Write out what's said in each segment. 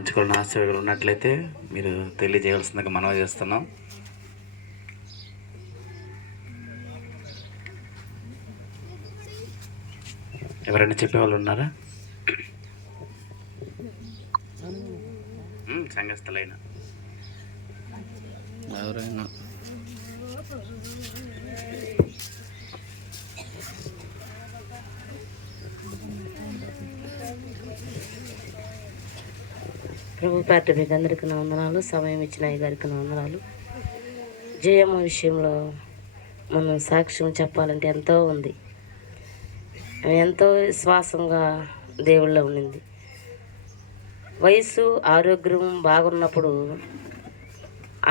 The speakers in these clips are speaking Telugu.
పంచుకోవాలని ఆశలు ఉన్నట్లయితే మీరు తెలియజేయవలసిందిగా మనవి చేస్తున్నాం. ఎవరైనా చెప్పేవాళ్ళు ఉన్నారా? సంఘస్థులైన ఎవరైనా ప్రభు పేట మీకు అందరికీ నా వందనాలు. సమయం ఇచ్చిన అయ్యగారికి నా వందనాలు. జయమ్మ విషయంలో మనం సాక్ష్యం చెప్పాలంటే ఎంతో ఉంది. ఎంతో విశ్వాసంగా దేవుళ్ళో ఉండింది. వయసు ఆరోగ్యం బాగున్నప్పుడు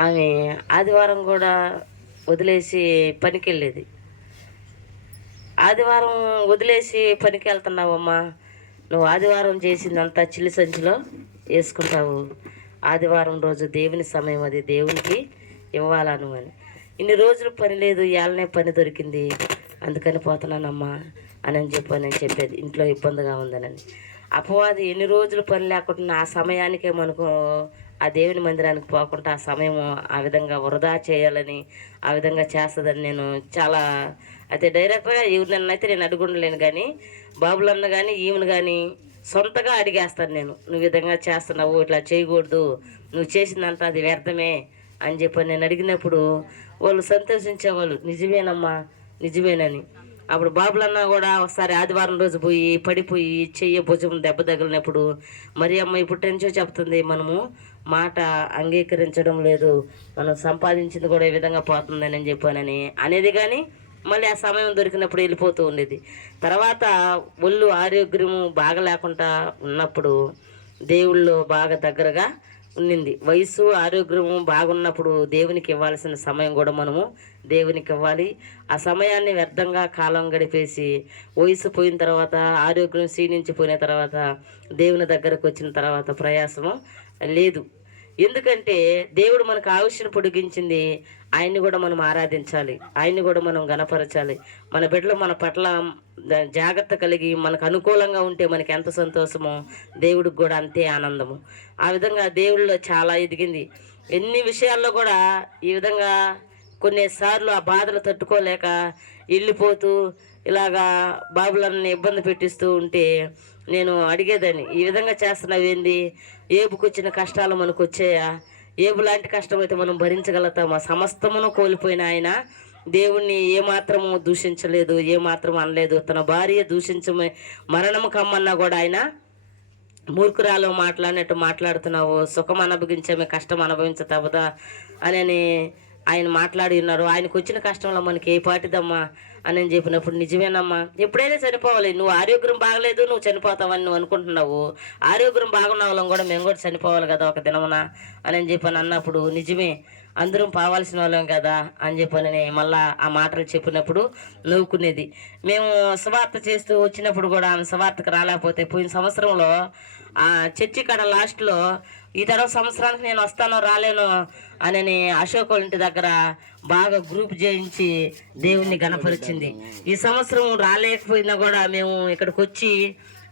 ఆమె ఆదివారం కూడా వదిలేసి పనికి వెళ్ళేది. ఆదివారం వదిలేసి పనికి వెళ్తున్నావమ్మా, నువ్వు ఆదివారం చేసిందంతా చిల్లి సంచిలో వేసుకుంటావు. ఆదివారం రోజు దేవుని సమయం, అది దేవునికి ఇవ్వాలా నువ్వు అని. ఇన్ని రోజులు పని లేదు, ఇవాళనే పని దొరికింది, అందుకని పోతున్నానమ్మా అని చెప్పేది. ఇంట్లో ఇబ్బందిగా ఉందనని. అపవాది ఎన్ని రోజులు పని లేకుండా ఆ సమయానికే మనకు ఆ దేవుని మందిరానికి పోకుండా ఆ సమయం ఆ విధంగా వృధా చేయాలని ఆ విధంగా చేస్తుందని నేను చాలా అయితే డైరెక్ట్గా నన్నైతే నేను అడుగుండలేను, కానీ బాబులన్న కానీ ఈమెను కానీ సొంతగా అడిగేస్తాను నేను. నువ్వు విధంగా చేస్తున్నావు, ఇట్లా చేయకూడదు, నువ్వు చేసిందంతా అది వ్యర్థమే అని చెప్పి నేను అడిగినప్పుడు వాళ్ళు సంతోషించేవాళ్ళు, నిజమేనమ్మా నిజమేనని. అప్పుడు బాబులన్నా కూడా ఒకసారి ఆదివారం రోజు పోయి పడిపోయి చెయ్యి భుజం దెబ్బ తగిలినప్పుడు, మరి అమ్మ ఇప్పుడు టెన్షన్ చెప్తుంది, మనము మాట అంగీకరించడం లేదు, మనం సంపాదించింది కూడా ఈ విధంగా పోతుందని అని చెప్పానని అనేది. కానీ మళ్ళీ ఆ సమయం దొరికినప్పుడు వెళ్ళిపోతూ ఉండేది. తర్వాత ఒళ్ళు ఆరోగ్యము బాగా లేకుండా ఉన్నప్పుడు దేవుళ్ళు బాగా దగ్గరగా ఉండింది. వయసు ఆరోగ్యము బాగున్నప్పుడు దేవునికి ఇవ్వాల్సిన సమయం కూడా మనము దేవునికి ఇవ్వాలి. ఆ సమయాన్ని వ్యర్థంగా కాలం గడిపేసి వయసు పోయిన తర్వాత, ఆరోగ్యం క్షీణించిపోయిన తర్వాత, దేవుని దగ్గరకు వచ్చిన తర్వాత ప్రయాసము లేదు. ఎందుకంటే దేవుడు మనకు ఆయుష్ను పొడిగించింది, ఆయన్ని కూడా మనం ఆరాధించాలి, ఆయన్ని కూడా మనం గణపరచాలి. మన బిడ్డలు మన పట్ల జాగ్రత్త కలిగి మనకు అనుకూలంగా ఉంటే మనకి ఎంత సంతోషమో దేవుడికి కూడా అంతే ఆనందము. ఆ విధంగా దేవుళ్ళలో చాలా ఎదిగింది. ఎన్ని విషయాల్లో కూడా ఈ విధంగా కొన్నిసార్లు ఆ బాధలు తట్టుకోలేక వెళ్ళిపోతూ ఇలాగా బాబులన్నీ ఇబ్బంది పెట్టిస్తూ ఉంటే నేను అడిగేదాన్ని, ఈ విధంగా చేస్తున్నావేంది, ఏబుకు వచ్చిన కష్టాలు మనకు వచ్చాయా, ఏబు లాంటి కష్టం అయితే మనం భరించగలుగుతామా? సమస్తమును కోల్పోయిన ఆయన దేవుణ్ణి ఏమాత్రము దూషించలేదు, ఏమాత్రం అనలేదు. తన భార్య దూషించమే మరణము కమ్మన్నా కూడా ఆయన మూర్ఖురాలు మాట్లాడినట్టు మాట్లాడుతున్నావు, సుఖం అనుభవించమే కష్టం అనుభవించతవదా అని ఆయన మాట్లాడి ఉన్నారు. ఆయనకు వచ్చిన కష్టంలో మనకి ఏ పాటిదమ్మా అని చెప్పినప్పుడు, నిజమేనమ్మా, ఎప్పుడైనా చనిపోవాలి. నువ్వు ఆరోగ్యం బాగలేదు, నువ్వు చనిపోతావని నువ్వు అనుకుంటున్నావు, ఆరోగ్యం బాగున్న వాళ్ళం కూడా మేము కూడా చనిపోవాలి కదా ఒక దినమున అని చెప్పని అన్నప్పుడు, నిజమే అందరం పోవాల్సిన వాళ్ళం కదా అని చెప్పని మళ్ళా ఆ మాటలు చెప్పినప్పుడు నవ్వుకునేది. మేము సువార్త చేస్తూ వచ్చినప్పుడు కూడా ఆమె సువార్తకు రాలేకపోతే, పోయిన సంవత్సరంలో ఆ చర్చి కాడ లాస్ట్లో ఈ తర్వాత సంవత్సరానికి నేను వస్తానో రాలేను అని అశోక్ ఇంటి దగ్గర బాగా గ్రూప్ చేయించి దేవుణ్ణి గణపరిచింది. ఈ సంవత్సరం రాలేకపోయినా కూడా మేము ఇక్కడికి వచ్చి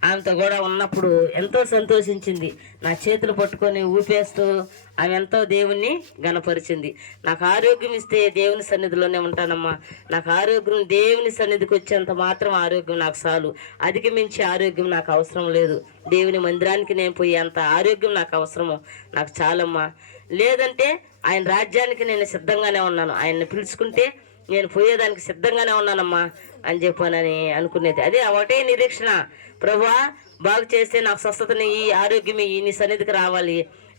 ఆమెతో కూడా ఉన్నప్పుడు ఎంతో సంతోషించింది. నా చేతులు పట్టుకొని ఊపేస్తూ ఆమె ఎంతో దేవుణ్ణి గణపరిచింది. నాకు ఆరోగ్యం ఇస్తే దేవుని సన్నిధిలోనే ఉంటానమ్మా, నాకు ఆరోగ్యం దేవుని సన్నిధికి వచ్చేంత మాత్రం ఆరోగ్యం నాకు చాలు, అధిక మించి ఆరోగ్యం నాకు అవసరం లేదు, దేవుని మందిరానికి నేను పోయేంత ఆరోగ్యం నాకు అవసరము, నాకు చాలమ్మా, లేదంటే ఆయన రాజ్యానికి నేను సిద్ధంగానే ఉన్నాను, ఆయన్ని పిలుచుకుంటే నేను పోయేదానికి సిద్ధంగానే ఉన్నానమ్మా అని చెప్పానని అనుకునేది. అదే ఒకటే నిరీక్షణ, ప్రభువా బాగు చేస్తే నాకు స్వస్థతని ఈ ఆరోగ్యం ఈ నీ సన్నిధికి రావాలి,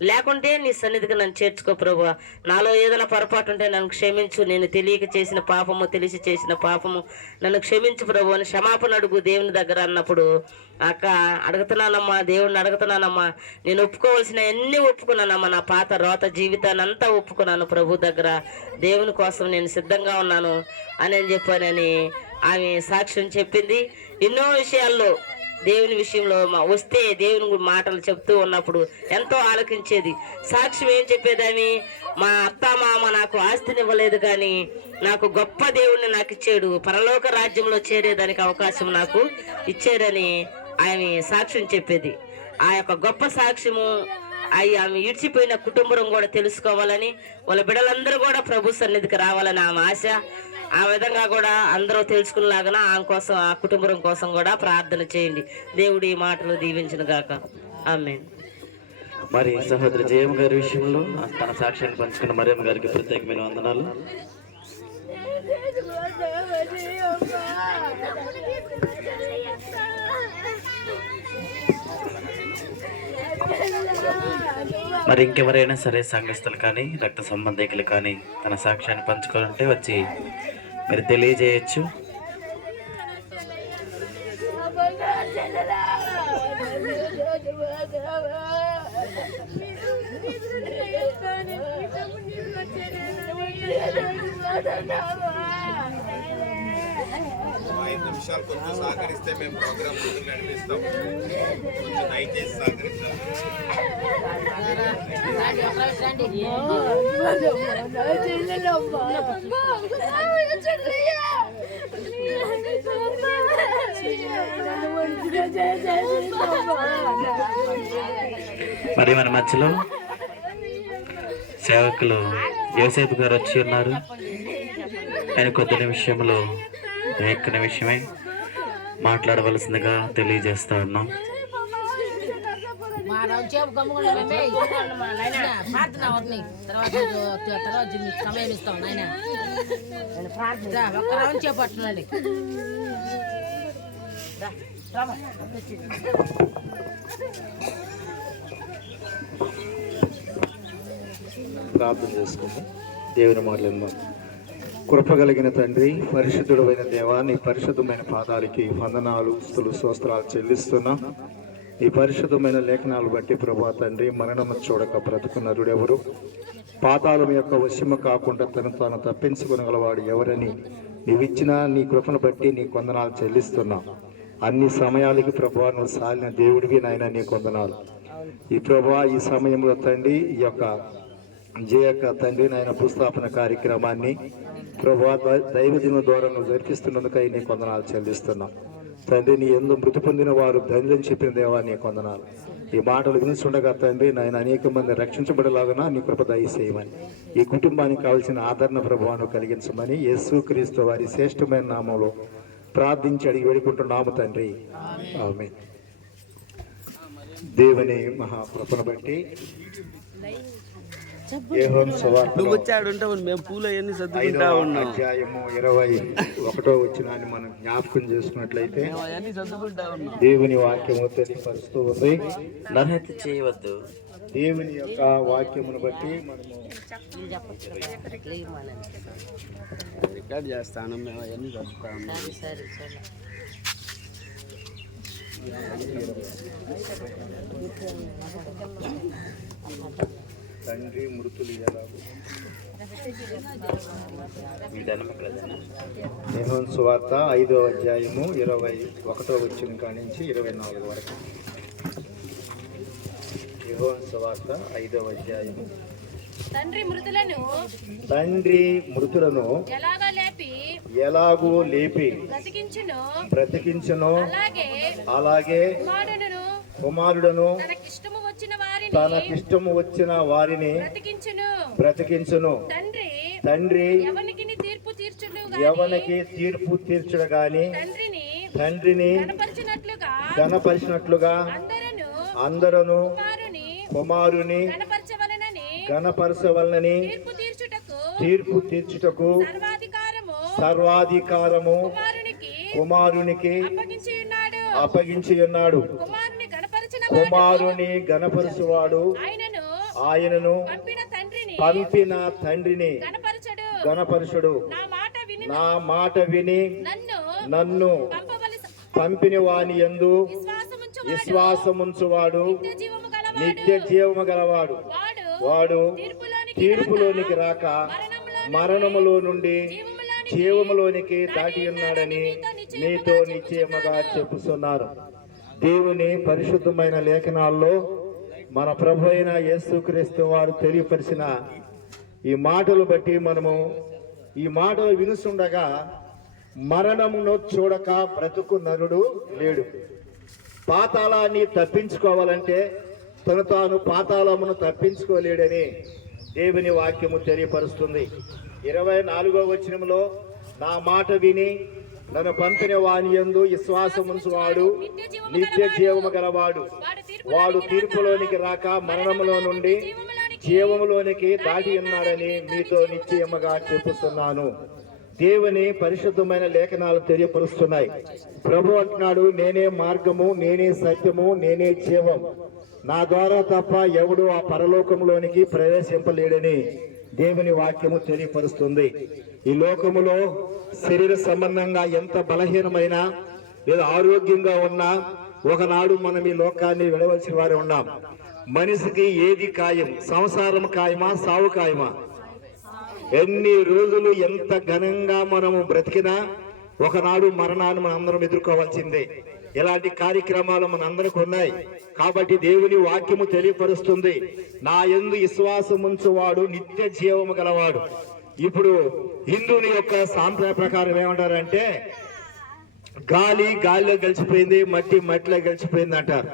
లేకుంటే నీ సన్నిధికి నన్ను చేర్చుకో ప్రభువా, నాలో ఏదైనా పొరపాటు ఉంటే నన్ను క్షమించు, నేను తెలియక చేసిన పాపము తెలిసి చేసిన పాపము నన్ను క్షమించు ప్రభు అని క్షమాపణ అడుగు దేవుని దగ్గర అన్నప్పుడు, అక్క అడుగుతున్నానమ్మా, దేవుడిని అడుగుతున్నానమ్మా, నేను ఒప్పుకోవాల్సిన అన్నీ ఒప్పుకున్నానమ్మా, నా పాత రోత జీవితాన్ని అంతా ఒప్పుకున్నాను ప్రభు దగ్గర, దేవుని కోసం నేను సిద్ధంగా ఉన్నాను అని చెప్పానని ఆమె సాక్ష్యం చెప్పింది. ఎన్నో విషయాల్లో దేవుని విషయంలో వస్తే దేవుని మాటలు చెప్తూ ఉన్నప్పుడు ఎంతో ఆలకించేది. సాక్ష్యం ఏం చెప్పేదాన్ని, మా అత్త మామ నాకు ఆస్తిని ఇవ్వలేదు కానీ నాకు గొప్ప దేవుణ్ణి నాకు ఇచ్చాడు, పరలోక రాజ్యంలో చేరేదానికి అవకాశం నాకు ఇచ్చాడని ఆమె సాక్ష్యం చెప్పేది. ఆ యొక్క గొప్ప సాక్ష్యము ఆమె ఈడ్చిపోయిన కుటుంబం కూడా తెలుసుకోవాలని, వాళ్ళ బిడ్డలందరూ కూడా ప్రభు సన్నిధికి రావాలని ఆమె ఆశ. ఆ విధంగా కూడా అందరూ తెలుసుకునేలాగా ఆమె కోసం, ఆ కుటుంబం కోసం కూడా ప్రార్థన చేయండి. దేవుడు ఈ మాటలు దీవించును గాక. ఆమేన్. మరి సహోదరి జయమ్మ గారి విషయంలో తన సాక్ష్యాన్ని పంచుకున్న మరియమ్మ గారికి ప్రత్యేకమైన వందనాలు. మరి ఇంకెవరైనా సరే సంఘస్థులు కానీ రక్త సంబంధికులు కానీ తన సాక్ష్యాన్ని పంచుకోవాలంటే వచ్చి మీరు తెలియజేయచ్చు. నిమిషాలు కొంచెం సహకరిస్తే మేము ప్రోగ్రాం ముందుకు నడిపిస్తాం. కొంచెం దయచేసి సహకరిస్తాం. మరి మన మధ్యలో సేవకులు యోసేపు గారు వచ్చి ఉన్నారు. ఆయన కొద్ది నిమిషంలో ఎక్కిన విషయమై మాట్లాడవలసిందిగా తెలియజేస్తా ఉన్నాం. చేపట్టండి. ప్రార్థన చేసుకుందాం. దేవుని మాట్లాడదాం. కృప కలిగిన తండ్రి, పరిశుద్ధుడైన దేవా, నీ పరిశుద్ధమైన పాదాలకి వందనాలు, స్తుతులు, స్తోత్రాలు చెల్లిస్తున్నా. ఈ పరిశుద్ధమైన లేఖనాలు బట్టి ప్రభా తండ్రి, మరణము చూడక బ్రతుకు నరుడెవరు, పాతాళం యొక్క వశము కాకుండా తను తాను తప్పించుకొనగలవాడు ఎవరని నీవిచ్చిన నీ కృపను బట్టి నీ వందనాలు చెల్లిస్తున్నా. అన్ని సమయాలకి ప్రభా నువ్వు సాలిన దేవుడివి నాయన, నీ వందనాలు. ఈ ప్రభా ఈ సమయంలో తండ్రి ఈ యొక్క జయక తండ్రి నాయన భూస్థాపన కార్యక్రమాన్ని ప్రభా దైవజనుల ద్వారా నువ్వు జరిపిస్తున్నందుకై నీ వందనాలు చెల్లిస్తున్నాం తండ్రి. నీ ఎందు మృతి పొందిన వారు ధన్యులని చెప్పిన దేవా నీ వందనాలు. ఈ మాటలు వినిస్తుండగా తండ్రి నాయన అనేక మంది రక్షించబడేలాగా నీ కృప దయచేయమని, ఈ కుటుంబానికి కావలసిన ఆదరణ ప్రభావాన్ని కలిగించమని యేసుక్రీస్తు వారి శ్రేష్టమైన నామంలో ప్రార్థించి అడిగి వేడుకుంటున్నాము తండ్రి. ఆమేన్. దేవుని మహాకృపను బట్టి యోహాను సువార్త 5వ అధ్యాయము 21వ వచనాన్ని మనం జ్ఞాపకం చేసుకున్నట్లయితే దేవుని వాక్యము తెలియపరుస్తూ ఉంది. నరహత్య చేయవద్దు. దేవుని యొక్క వాక్యమును బట్టి మనము రికార్డ్ చేస్తాను. మేము అవన్నీ చదువుతాము. తండ్రి మృతులు ఎలాగో యోహాను సువార్త 5వ అధ్యాయము 21వ వచనం కాడి నుంచి 24 వరకు. యోహాను సువార్త 5వ అధ్యాయము. తండ్రి మృతులను ఎలాగో లేపి బ్రతికించును, అలాగే కుమారుడను తనకిష్టము వచ్చిన వారిని బ్రతికించును. తండ్రి ఎవనికి తీర్పు తీర్చుడు గాని తండ్రిని గణపరిచినట్లుగా అందరూ కుమారుని గణపరచవలనని తీర్పు తీర్చుటకు సర్వాధికారము కుమారునికి అప్పగించి ఉన్నాడు. కుమారుని గణపరచువాడు ఆయనను పంపిన తండ్రిని గణపరచుడు. నా మాట విని నన్ను పంపిన వాని యందు విశ్వాసముంచువాడు నిత్య జీవము గలవాడు. వాడు తీర్పులోనికి రాక మరణములో నుండి జీవములోనికి దాటి ఉన్నాడని నీతో నిశ్చయముగా చెప్పుతున్నారు. దేవుని పరిశుద్ధమైన లేఖనాల్లో మన ప్రభు అయిన యేసుక్రీస్తు వారు తెలియపరిచిన ఈ మాటలు బట్టి మనము ఈ మాటలు వినుస్తుండగా మరణమును చూడక బ్రతుకు నరుడు లేడు. పాతాళాన్ని తప్పించుకోవాలంటే, తను తాను పాతాళమును తప్పించుకోలేడని దేవుని వాక్యము తెలియపరుస్తుంది. 24వ వచనంలో, నా మాట విని నన్ను పంపిన వాని యందు విశ్వాసముంచువాడు నిత్య జీవము గలవాడు, వాడు తీర్పులోనికి రాక మరణములో నుండి జీవములోనికి దాటి ఉన్నాడని మీతో నిశ్చయముగా చెప్పుతున్నాను. దేవుని పరిశుద్ధమైన లేఖనాలు తెలియపరుస్తున్నాయి. ప్రభు అంటున్నాడు, నేనే మార్గము, నేనే సత్యము, నేనే జీవం, నా ద్వారా తప్ప ఎవడు ఆ పరలోకంలోనికి ప్రవేశింపలేడని దేవుని వాక్యము తెలియపరుస్తుంది. ఈ లోకములో శరీర సంబంధంగా ఎంత బలహీనమైన లేదా ఆరోగ్యంగా ఉన్నా ఒకనాడు మనం ఈ లోకాన్ని విడవలసిన వారు ఉన్నాం. మనిషికి ఏది ఖాయం? సంసారం ఖాయమా, సావు ఖాయమా? ఎన్ని రోజులు ఎంత ఘనంగా మనము బ్రతికినా ఒకనాడు మరణాన్ని మనం అందరం ఎదుర్కోవాల్సిందే. ఇలాంటి కార్యక్రమాలు మన అందరికి ఉన్నాయి. కాబట్టి దేవుని వాక్యము తెలియపరుస్తుంది, నా యందు విశ్వాసం ఉంచువాడు నిత్య జీవము గలవాడు. ఇప్పుడు హిందువుని యొక్క సాంప్రదాయ ప్రకారం ఏమంటారంటే, గాలిలో గెలిచిపోయింది, మట్టిలో గెలిచిపోయింది అంటారు.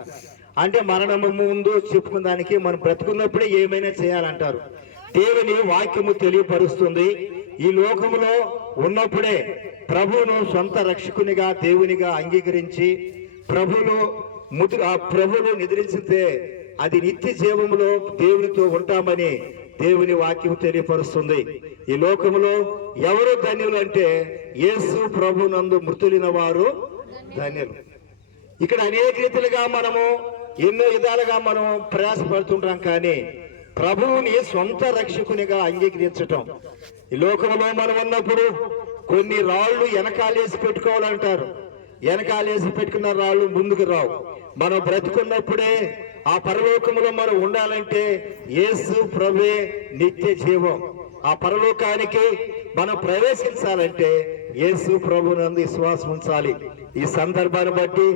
అంటే మరణము ముందు చెప్పుకున్న దానికి మనం బ్రతుకున్నప్పుడే ఏమైనా చేయాలంటారు. దేవుని వాక్యము తెలియపరుస్తుంది, ఈ లోకములో ఉన్నప్పుడే ప్రభువును సొంత రక్షకునిగా దేవునిగా అంగీకరించి ప్రభువును నిద్రించితే అది నిత్య జీవములో దేవునితో ఉంటామని దేవుని వాక్యం తెలియపరుస్తుంది. ఈ లోకములో ఎవరు ధన్యులు అంటే యేసు ప్రభునందు మృతులైన వారు ధన్యులు. ఇక్కడ అనేక రీతిలుగా మనము ఎన్నో విధాలుగా మనం ప్రయాసపడుతుంటాం, కానీ ప్రభువుని సొంత రక్షకునిగా అంగీకరించటం. ఈ లోకంలో మనం ఉన్నప్పుడు కొన్ని రాళ్ళు వెనకాలేసి పెట్టుకోవాలంటారు. వెనకాలేసి పెట్టుకున్న రాళ్ళు ముందుకు రావు. మనం బ్రతుకున్నప్పుడే ఆ పరలోకములో మనం ఉండాలంటే యేసు ప్రభువే నిత్య జీవం. ఆ పరలోకానికి మనం ప్రవేశించాలంటే యేసు ప్రభువునందు విశ్వాసం ఉంచాలి. ఈ సందర్భాన్ని బట్టి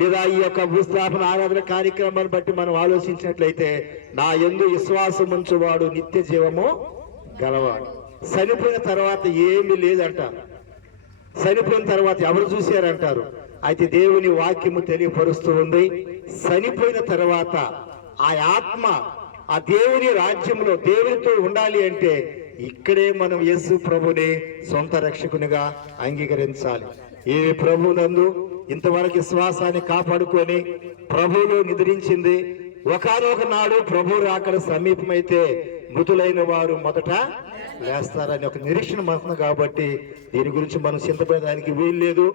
లేదా ఈ యొక్క భూస్థాపన ఆరాధన కార్యక్రమాన్ని బట్టి మనం ఆలోచించినట్లయితే, నా యందు విశ్వాసం ఉంచువాడు నిత్య జీవము గలవాడు. చనిపోయిన తర్వాత ఏమీ లేదంటారు. చనిపోయిన తర్వాత ఎవరు చూశారంటారు. అయితే దేవుని వాక్యము తెలియపరుస్తూ ఉంది, చనిపోయిన తర్వాత ఆ ఆత్మ ఆ దేవుని రాజ్యంలో దేవునితో ఉండాలి అంటే ఇక్కడే మనం యేసు ప్రభుని సొంత రక్షకునిగా అంగీకరించాలి. ఏ ప్రభునందు ఇంతవరకు విశ్వాసాన్ని కాపాడుకొని ప్రభువులో నిద్రించింది, ఒకనొక నాడు ప్రభు రాకడ సమీపమైతే మృతులైన వారు మొదట లేస్తారని ఒక నిరీక్షణ మనకు. కాబట్టి దీని గురించి మనం చింతపడడానికి వీలు లేదు.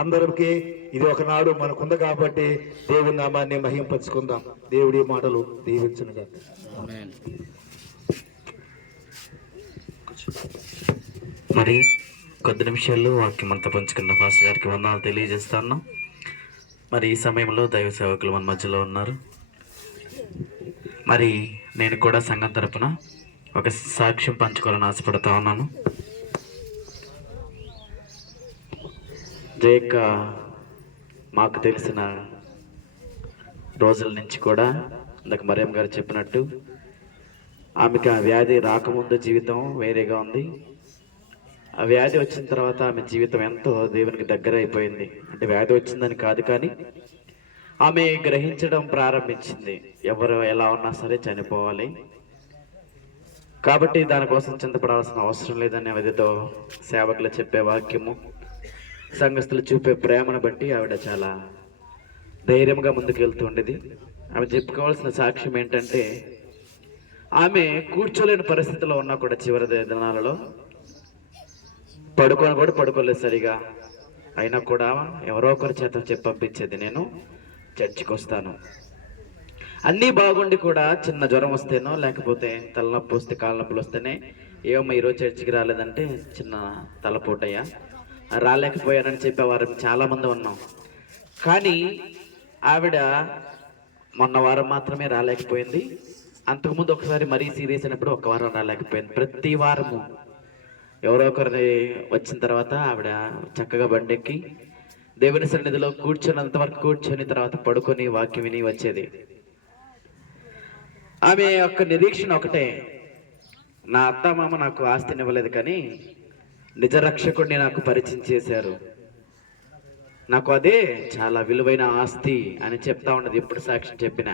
అందరికి ఇది ఒకనాడు మనకుంది కాబట్టి దేవుని నామాన్ని మహింపరుచుకుందాం. దేవుడి మాటలు దీవించునుగా. మరి కొద్ది నిమిషాల్లో వాక్యం అంతా పంచుకున్న ఫాస్టర్ గారికి వందనాలు తెలియజేస్తాను. మరి ఈ సమయంలో దైవ సేవకులు మన మధ్యలో ఉన్నారు. మరి నేను కూడా సంఘం తరపున ఒక సాక్ష్యం పంచుకోవాలని ఆశపడుతూ ఉన్నాను. జయక్క మాకు తెలిసిన రోజుల నుంచి కూడా ఇందాక మరియమ్మ గారు చెప్పినట్టు ఆమెకు ఆ వ్యాధి రాకముందు జీవితం వేరేగా ఉంది. ఆ వ్యాధి వచ్చిన తర్వాత ఆమె జీవితం ఎంతో దేవునికి దగ్గర అయిపోయింది. అంటే వ్యాధి వచ్చిందని కాదు, కానీ ఆమె గ్రహించడం ప్రారంభించింది, ఎవరు ఎలా ఉన్నా సరే చనిపోవాలి, కాబట్టి దానికోసం చింతపడాల్సిన అవసరం లేదనే విధితో సేవకులు చెప్పే వాక్యము, సంఘస్థులు చూపే ప్రేమను బట్టి ఆవిడ చాలా ధైర్యంగా ముందుకు వెళ్తూ ఉండేది. ఆమె చెప్పుకోవాల్సిన సాక్ష్యం ఏంటంటే, ఆమె కూర్చోలేని పరిస్థితిలో ఉన్నా కూడా చివరి దినాలలో పడుకోలేదు సరిగా. అయినా కూడా ఎవరో ఒకరి చేత చెప్పి పంపించేది, నేను చర్చికి వస్తాను. అన్నీ బాగుండి కూడా చిన్న జ్వరం వస్తేనో లేకపోతే తలనొప్పి వస్తే కాళ్ళ నొప్పులు వస్తేనే, ఏమో ఈరోజు చర్చికి రాలేదంటే చిన్న తలపోటయ్యా రాలేకపోయానని చెప్పేవారు చాలామంది ఉన్నాం. కానీ ఆవిడ మొన్న వారం మాత్రమే రాలేకపోయింది. అంతకుముందు ఒకసారి మరీ సీరియస్ అయినప్పుడు ఒక వారం రాలేకపోయింది. ప్రతి వారము ఎవరో ఒకరిని వచ్చిన తర్వాత ఆవిడ చక్కగా బండెక్కి దేవుని సన్నిధిలో కూర్చొన్నంత వరకు కూర్చొని తర్వాత పడుకొని వాక్యం విని వచ్చేది. ఆమె యొక్క నిరీక్షణ ఒకటే, నా అత్తమామ నాకు ఆస్తిని ఇవ్వలేదు కానీ నిజ రక్షకుడిని నాకు పరిచయం చేశారు, నాకు అదే చాలా విలువైన ఆస్తి అని చెప్తా ఉన్నది. ఎప్పుడు సాక్ష్యం చెప్పిన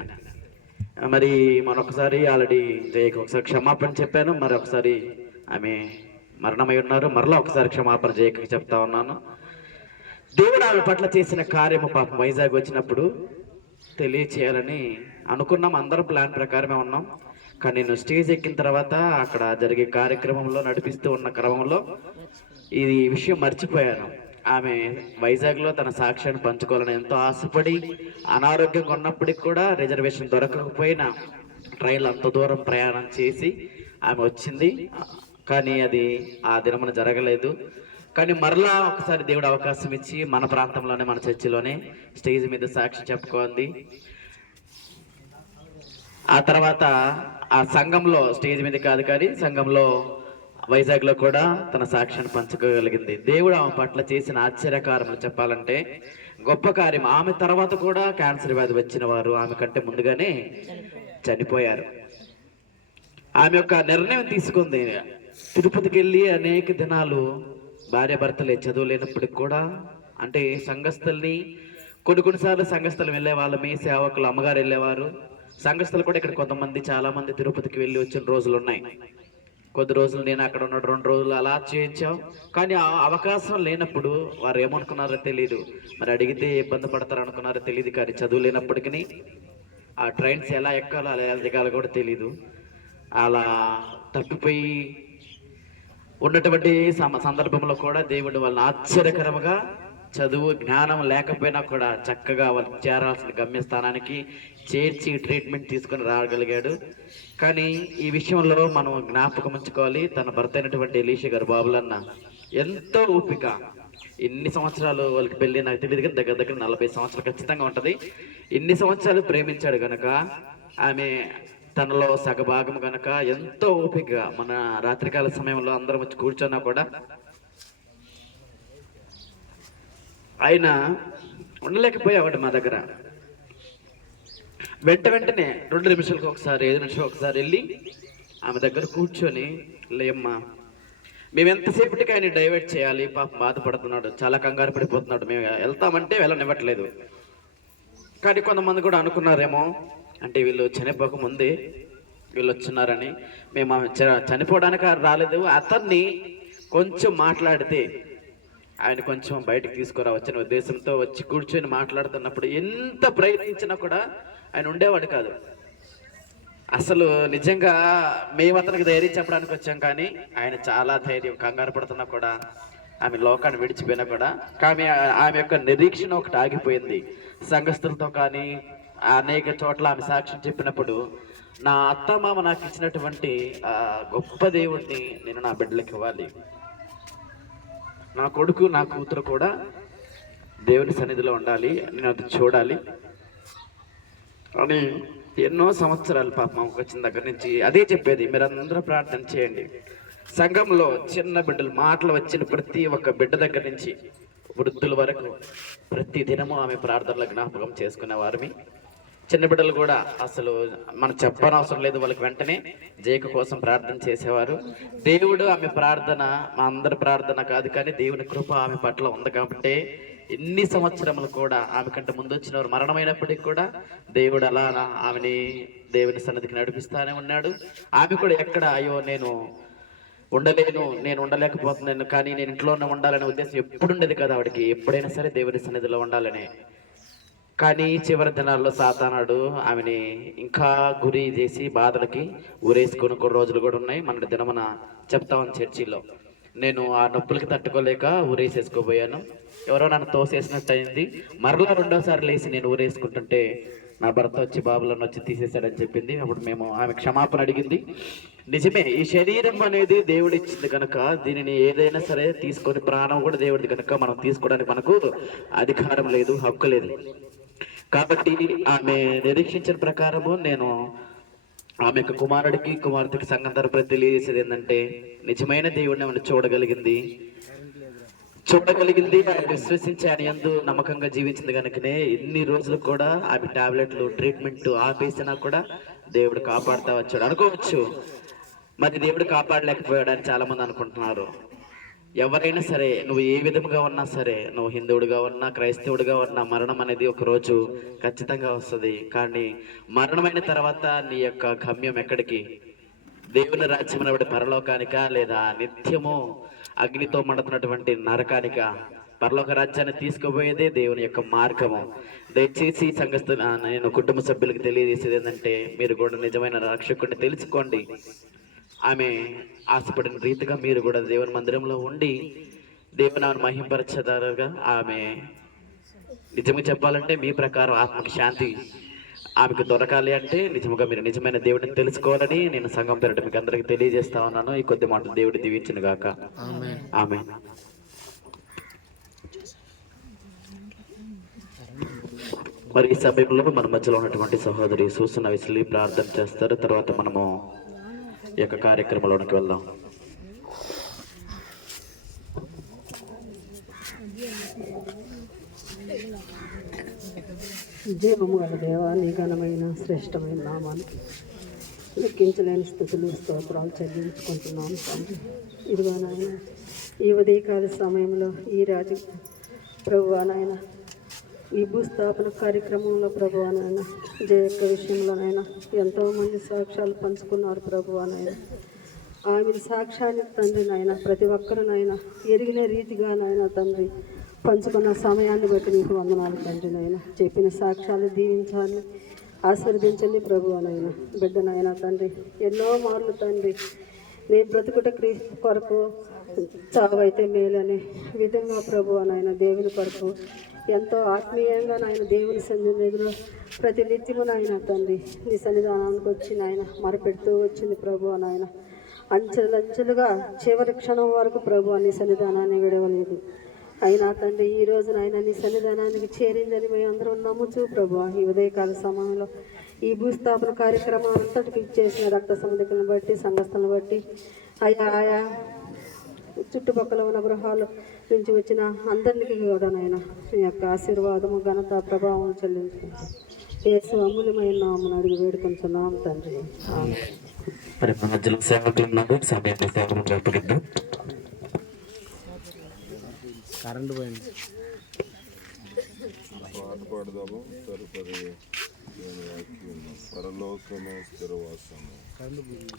మరి మరొకసారి ఆల్రెడీ జయకి ఒకసారి క్షమాపణ చెప్పాను, మరి ఒకసారి ఆమె మరణమై ఉన్నారు, మరలా ఒకసారి క్షమాపణ జయకి చెప్తా ఉన్నాను. దేవుడు ఆమె పట్ల చేసిన కార్యము పాపం వైజాగ్ వచ్చినప్పుడు తెలియచేయాలని అనుకున్నాం, అందరం ప్లాన్ ప్రకారమే ఉన్నాం. కానీ నేను స్టేజ్ ఎక్కిన తర్వాత అక్కడ జరిగే కార్యక్రమంలో నడిపిస్తూ ఉన్న క్రమంలో ఈ విషయం మర్చిపోయాను. ఆమె వైజాగ్లో తన సాక్ష్యాన్ని పంచుకోవాలని ఎంతో ఆశపడి అనారోగ్యంగా ఉన్నప్పటికి కూడా రిజర్వేషన్ దొరకకపోయినా ట్రైన్లో అంత దూరం ప్రయాణం చేసి ఆమె వచ్చింది. కానీ అది ఆ దినమున జరగలేదు. కానీ మరలా ఒకసారి దేవుడు అవకాశం ఇచ్చి మన ప్రాంతంలోనే, మన చర్చిలోనే స్టేజ్ మీద సాక్షి చెప్పుకోండి. ఆ తర్వాత ఆ సంఘంలో, స్టేజ్ మీద కాదు కానీ సంఘంలో వైజాగ్లో కూడా తన సాక్ష్యాన్ని పంచుకోగలిగింది. దేవుడు ఆమె పట్ల చేసిన ఆశ్చర్యకార్యములు చెప్పాలంటే గొప్ప కార్యం. ఆమె తర్వాత కూడా క్యాన్సర్ వ్యాధి వచ్చిన వారు ఆమె కంటే ముందుగానే చనిపోయారు. ఆమె యొక్క నిర్ణయం తీసుకుంది. తిరుపతికి వెళ్ళి అనేక దినాలు భార్యాభర్తలే, చదువు లేనప్పటికి కూడా, అంటే సంఘస్థుల్ని కొన్నిసార్లు సంఘస్థలు వెళ్ళే వాళ్ళమి, సేవకులు అమ్మగారు వెళ్ళేవారు. సంఘస్థులు కూడా ఇక్కడ కొంతమంది, చాలా మంది తిరుపతికి వెళ్ళి వచ్చిన రోజులు ఉన్నాయి. కొద్ది రోజులు నేను అక్కడ ఉన్నాడు, 2 రోజులు అలా చేయించాం. కానీ ఆ అవకాశం లేనప్పుడు వారు ఏమనుకున్నారో తెలియదు, మరి అడిగితే ఇబ్బంది పడతారు అనుకున్నారో తెలియదు. కానీ చదువు లేనప్పటికీ ఆ ట్రైన్స్ ఎలా ఎక్కాలో అలా దిగాలో కూడా తెలీదు. అలా తప్పిపోయి ఉన్నటువంటి సందర్భంలో కూడా దేవుడు వాళ్ళని ఆశ్చర్యకరంగా చదువు జ్ఞానం లేకపోయినా కూడా చక్కగా వాళ్ళు చేరాల్సిన గమ్యస్థానానికి చేర్చి ట్రీట్మెంట్ తీసుకొని రాగలిగాడు. కానీ ఈ విషయంలో మనం జ్ఞాపకం ఉంచుకోవాలి, తన భర్త అయినటువంటి ఎలీషా గారు బాబులన్న ఎంతో ఓపిక. ఇన్ని సంవత్సరాలు వాళ్ళకి పెళ్ళి నాకు తెలియదు కానీ దగ్గర దగ్గర 40 సంవత్సరాలు ఖచ్చితంగా ఉంటుంది. ఇన్ని సంవత్సరాలు ప్రేమించాడు కనుక ఆమె తనలో సగభాగం కనుక ఎంతో ఓపిక. మన రాత్రికాల సమయంలో అందరం వచ్చి కూర్చున్నా కూడా ఆయన ఉండలేకపోయావాడు మా దగ్గర. వెంటనే 2 నిమిషాలకు ఒకసారి, 5 నిమిషాలకు ఒకసారి వెళ్ళి ఆమె దగ్గర కూర్చొని, లేమ్మా, మేము ఎంతసేపటికి ఆయన డైవర్ట్ చేయాలి, పాపం బాధపడుతున్నాడు, చాలా కంగారు పడిపోతున్నాడు, మేము వెళ్తామంటే వెళ్ళనివ్వట్లేదు. కానీ కొంతమంది కూడా అనుకున్నారేమో, అంటే వీళ్ళు చనిపోక ముందే వీళ్ళు వచ్చినారని. మేము చనిపోవడానికి రాలేదు, అతన్ని కొంచెం మాట్లాడితే ఆయన కొంచెం బయటకు తీసుకురావచ్చని ఉద్దేశంతో వచ్చి కూర్చొని మాట్లాడుతున్నప్పుడు ఎంత ప్రయత్నించినా కూడా ఆయన ఉండేవాడు కాదు. అసలు నిజంగా మేము అతనికి ధైర్యం చెప్పడానికి వచ్చాం, కానీ ఆయన చాలా ధైర్యం. కంగారు పడుతున్నా కూడా, ఆమె లోకాన్ని విడిచిపోయినా కూడా, కానీ ఆమె యొక్క నిరీక్షణ ఒకటి ఆగిపోయింది. సంఘస్థులతో కానీ అనేక చోట్ల ఆమె సాక్ష్యం చెప్పినప్పుడు, నా అత్తమామ నాకు ఇచ్చినటువంటి గొప్ప దేవుడిని నేను నా బిడ్డలకు ఇవ్వాలి, నా కొడుకు నా కూతురు కూడా దేవుని సన్నిధిలో ఉండాలి, నేను అది చూడాలి అని ఎన్నో సంవత్సరాలు పాపం వచ్చిన దగ్గర నుంచి అదే చెప్పేది. మీరు అందరూ ప్రార్థన చేయండి. సంఘంలో చిన్న బిడ్డలు మాటలు వచ్చిన ప్రతి ఒక్క బిడ్డ దగ్గర నుంచి వృద్ధుల వరకు ప్రతి దినము ఆమె ప్రార్థనలో జ్ఞాపకం చేసుకునే వారిని. చిన్న బిడ్డలు కూడా అసలు మనం చెప్పనవసరం లేదు, వాళ్ళకి వెంటనే జేక కోసం ప్రార్థన చేసేవారు. దేవుడు ఆమె ప్రార్థన, మా అందరి ప్రార్థన కాదు కానీ దేవుని కృప ఆమె పట్ల ఉంది కాబట్టి ఎన్ని సంవత్సరములు కూడా, ఆమె కంటే ముందు వచ్చిన వారు మరణమైనప్పటికీ కూడా దేవుడు అలా ఆమెని దేవుని సన్నిధికి నడిపిస్తానే ఉన్నాడు. ఆమె కూడా ఎక్కడ అయ్యో నేను ఉండలేను, నేను ఉండలేకపోతున్నాను, కానీ నేను ఇంట్లోనే ఉండాలనే ఉద్దేశం ఎప్పుడు ఉండేది కదా ఆవిడకి. ఎప్పుడైనా సరే దేవుని సన్నిధిలో ఉండాలనే. కానీ చివరి దినాల్లో సాతానుడు ఆమెని ఇంకా గురి చేసి బాధలకి ఊరేసుకొని కొన్ని రోజులు కూడా ఉన్నాయి. మన దినమన చెప్తామని చర్చిలో నేను ఆ నొప్పులకి తట్టుకోలేక ఊరేసేసుకోబోయాను. ఎవరో నన్ను తోసేసినట్టు అయింది. మరలా 2వసారి లేచి నేను ఊరేసుకుంటుంటే నా భర్త వచ్చి బాబులను వచ్చి తీసేశాడని చెప్పింది. అప్పుడు మేము ఆమె క్షమాపణ అడిగింది. నిజమే, ఈ శరీరం అనేది దేవుడు ఇచ్చింది కనుక దీనిని ఏదైనా సరే తీసుకొని, ప్రాణం కూడా దేవుడిది కనుక మనం తీసుకోవడానికి మనకు అధికారం లేదు, హక్కు లేదు. కాబట్టి ఆమె నిరీక్షించిన ప్రకారము నేను ఆమె యొక్క కుమారుడికి కుమార్తెకి సంఘం తరపున తెలియజేసేది ఏంటంటే, నిజమైన దేవుడిని ఆమెను చూడగలిగింది. ఆయన విశ్వసించి ఆయన యందు నమ్మకంగా జీవించింది కనుకనే ఇన్ని రోజులు కూడా ఆమె టాబ్లెట్లు ట్రీట్మెంట్ ఆపేసినా కూడా దేవుడు కాపాడుతా వచ్చాడు అనుకోవచ్చు. మరి దేవుడు కాపాడలేకపోయాడని చాలా మంది అనుకుంటున్నారు. ఎవరైనా సరే, నువ్వు ఏ విధముగా ఉన్నా సరే, నువ్వు హిందువుడిగా ఉన్నా క్రైస్తవుడిగా ఉన్నా, మరణం అనేది ఒక రోజు ఖచ్చితంగా వస్తుంది. కానీ మరణమైన తర్వాత నీ యొక్క గమ్యం ఎక్కడికి? దేవుని రాజ్యం అనబడి పరలోకానిక, లేదా నిత్యము అగ్నితో మండుతున్నటువంటి నరకానిక? పరలోక రాజ్యాన్ని తీసుకుపోయేదే దేవుని యొక్క మార్గము. దయచేసి సంఘస్థ నేను కుటుంబ సభ్యులకు తెలియజేసేది ఏంటంటే, మీరు కూడా నిజమైన రక్షకుడిని తెలుసుకోండి. ఆమె ఆశపడిన రీతిగా మీరు కూడా దేవుని మందిరంలో ఉండి దేవుని మహింపరచదారుగా, ఆమె నిజంగా చెప్పాలంటే మీ ప్రకారం ఆత్మకి శాంతి ఆమెకు దొరకాలి అంటే నిజంగా మీరు నిజమైన దేవుడిని తెలుసుకోవాలని నేను సంఘం పేరిట మీకు అందరికి తెలియజేస్తా ఉన్నాను. ఈ కొద్ది మాటలు దేవుడు దీవించును గాక. ఆమేన్. మరి ఈ సమయంలో మన మధ్యలో ఉన్నటువంటి సహోదరి సూసన విసిలి ప్రార్థన చేస్తారు. తర్వాత మనము ఈ యొక్క కార్యక్రమంలోనికి వెళ్దాం. జీవము గల దేవా, నీ ఘనమైన శ్రేష్టమైన నామానికి లెక్కించలేని స్థుతులు స్తోత్రాలు చెల్లించుకుంటున్నాను తండ్రి. ఇదిగో నాయన, ఈ ఉదయకాల సమయంలో ఈ రాజు ప్రభువా నాయన, ఈ భూస్థాపన కార్యక్రమంలో ప్రభువా నాయన, జయక్క విషయంలోనైనా ఎంతోమంది సాక్ష్యాలు పంచుకున్నారు ప్రభువా నాయన. ఆమె సాక్ష్యాన్ని తండ్రి నాయన ప్రతి ఒక్కరినైనా ఎరిగిన రీతిగా నాయన తండ్రి పంచుకున్న సమయాన్ని బట్టి నీకు వందనాలు తండ్రి నాయన. చెప్పిన సాక్ష్యాలు దీవించాలి, ఆశీర్వదించండి ప్రభువా నాయన. బిడ్డనైనా తండ్రి ఎన్నో మార్లు తండ్రి నీ బ్రతుకుట క్రీస్తు కొరకు, చావైతే మేలనే విధంగా ప్రభువా నాయన దేవుని కొరకు ఎంతో ఆత్మీయంగా నాయన దేవుని సన్నిధిలో ప్రతి నిత్యము నాయన తండ్రి నీ సన్నిధానానికి వచ్చి నాయన మరపెడుతూ వచ్చింది ప్రభువా నాయన. అంచెలంచెలుగా చివరి క్షణం వరకు ప్రభువా నీ సన్నిధానాన్ని విడవలేదు. అయినా తండ్రి ఈ రోజు నాయన నీ సన్నిధానానికి చేరిందని మేము అందరం నమ్ముచూ ప్రభువా ఈ ఉదయకాల సమయంలో ఈ భూస్థాపన కార్యక్రమం అంతటికి చేసిన రక్త సంబంధికులను బట్టి, సంఘస్థలను బట్టి, ఆయా చుట్టుపక్కల ఉన్న గృహాల నుంచి వచ్చిన అందరికీ కూడా నాయన నీ యొక్క ఆశీర్వాదము, ఘనత, ప్రభావం చెల్లించుకుంటాం. యేసు అమూల్యమైన నామమున అడిగి వేడుకొంచున్నాము తండ్రి. మరి మన మధ్యలో సేవకులు ఉన్నారు, సమయం సేవకులు అప్పగిద్దాం. కరెంటు పోయింది. పాట పాడదాము. తదుపరి పరలోకము స్థిరవాసము,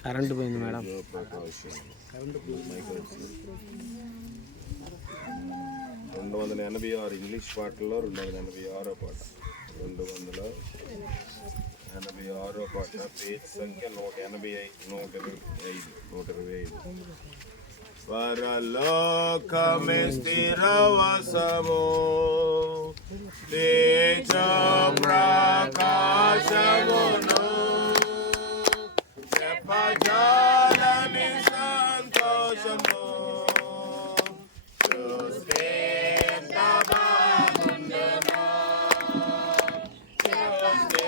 కరెంటు పోయింది మేడం. ప్రకాశం 286 ఇంగ్లీష్ పాటల్లో 286 పాట, 286 పాట, పేజ్ సంఖ్య 125. పరలోకమే స్థిరవాసము, తేజ ప్రకాశమును, చెప్పజాలని సంతోషము, చూస్తే ఎంత బాగుండునో, చూస్తే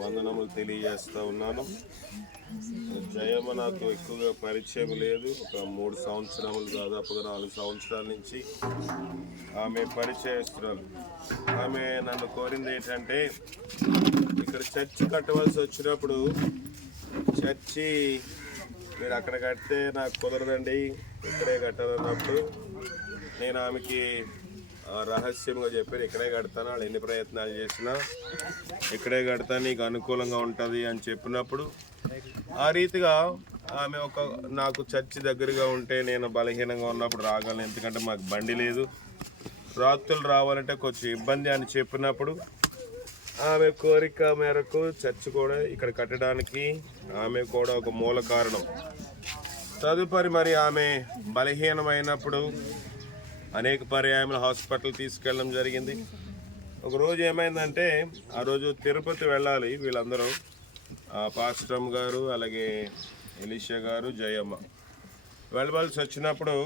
వందనములు తెలియజేస్తూ ఉన్నాను. జయమ్మ నాతో ఎక్కువగా పరిచయం లేదు. ఒక 3 సంవత్సరములు, దాదాపుగా 4 సంవత్సరాల నుంచి ఆమె పరిచయస్తురాలు. ఆమె నన్ను కోరింది ఏంటంటే, ఇక్కడ చర్చి కట్టవలసి వచ్చినప్పుడు, చర్చి మీరు అక్కడ కడితే నాకు కుదరదండి, ఇక్కడే కట్టాలన్నప్పుడు నేను ఆమెకి రహస్యంగా చెప్పాను, ఇక్కడే కడతాను, వాళ్ళు ఎన్ని ప్రయత్నాలు చేసినా ఇక్కడే కడతాను, నీకు అనుకూలంగా ఉంటుంది అని చెప్పినప్పుడు ఆ రీతిగా ఆమె నాకు చర్చి దగ్గరగా ఉంటే నేను బలహీనంగా ఉన్నప్పుడు రాగలను, ఎందుకంటే మాకు బండి లేదు, రాత్రులు రావాలంటే కొంచెం ఇబ్బంది అని చెప్పినప్పుడు ఆమె కోరిక మేరకు చర్చి కూడా ఇక్కడ కట్టడానికి ఆమె కూడా ఒక మూల కారణం. తదుపరి మరి ఆమె బలహీనమైనప్పుడు అనేక పర్యాయములు హాస్పిటల్ తీసుకెళ్ళడం జరిగింది. ఒకరోజు ఏమైందంటే, ఆ రోజు తిరుపతి వెళ్ళాలి వీళ్ళందరూ, పాస్టమ్ గారు, అలాగే ఎలీషా గారు, జయమ్మ వెళ్ళవలసి వచ్చినప్పుడు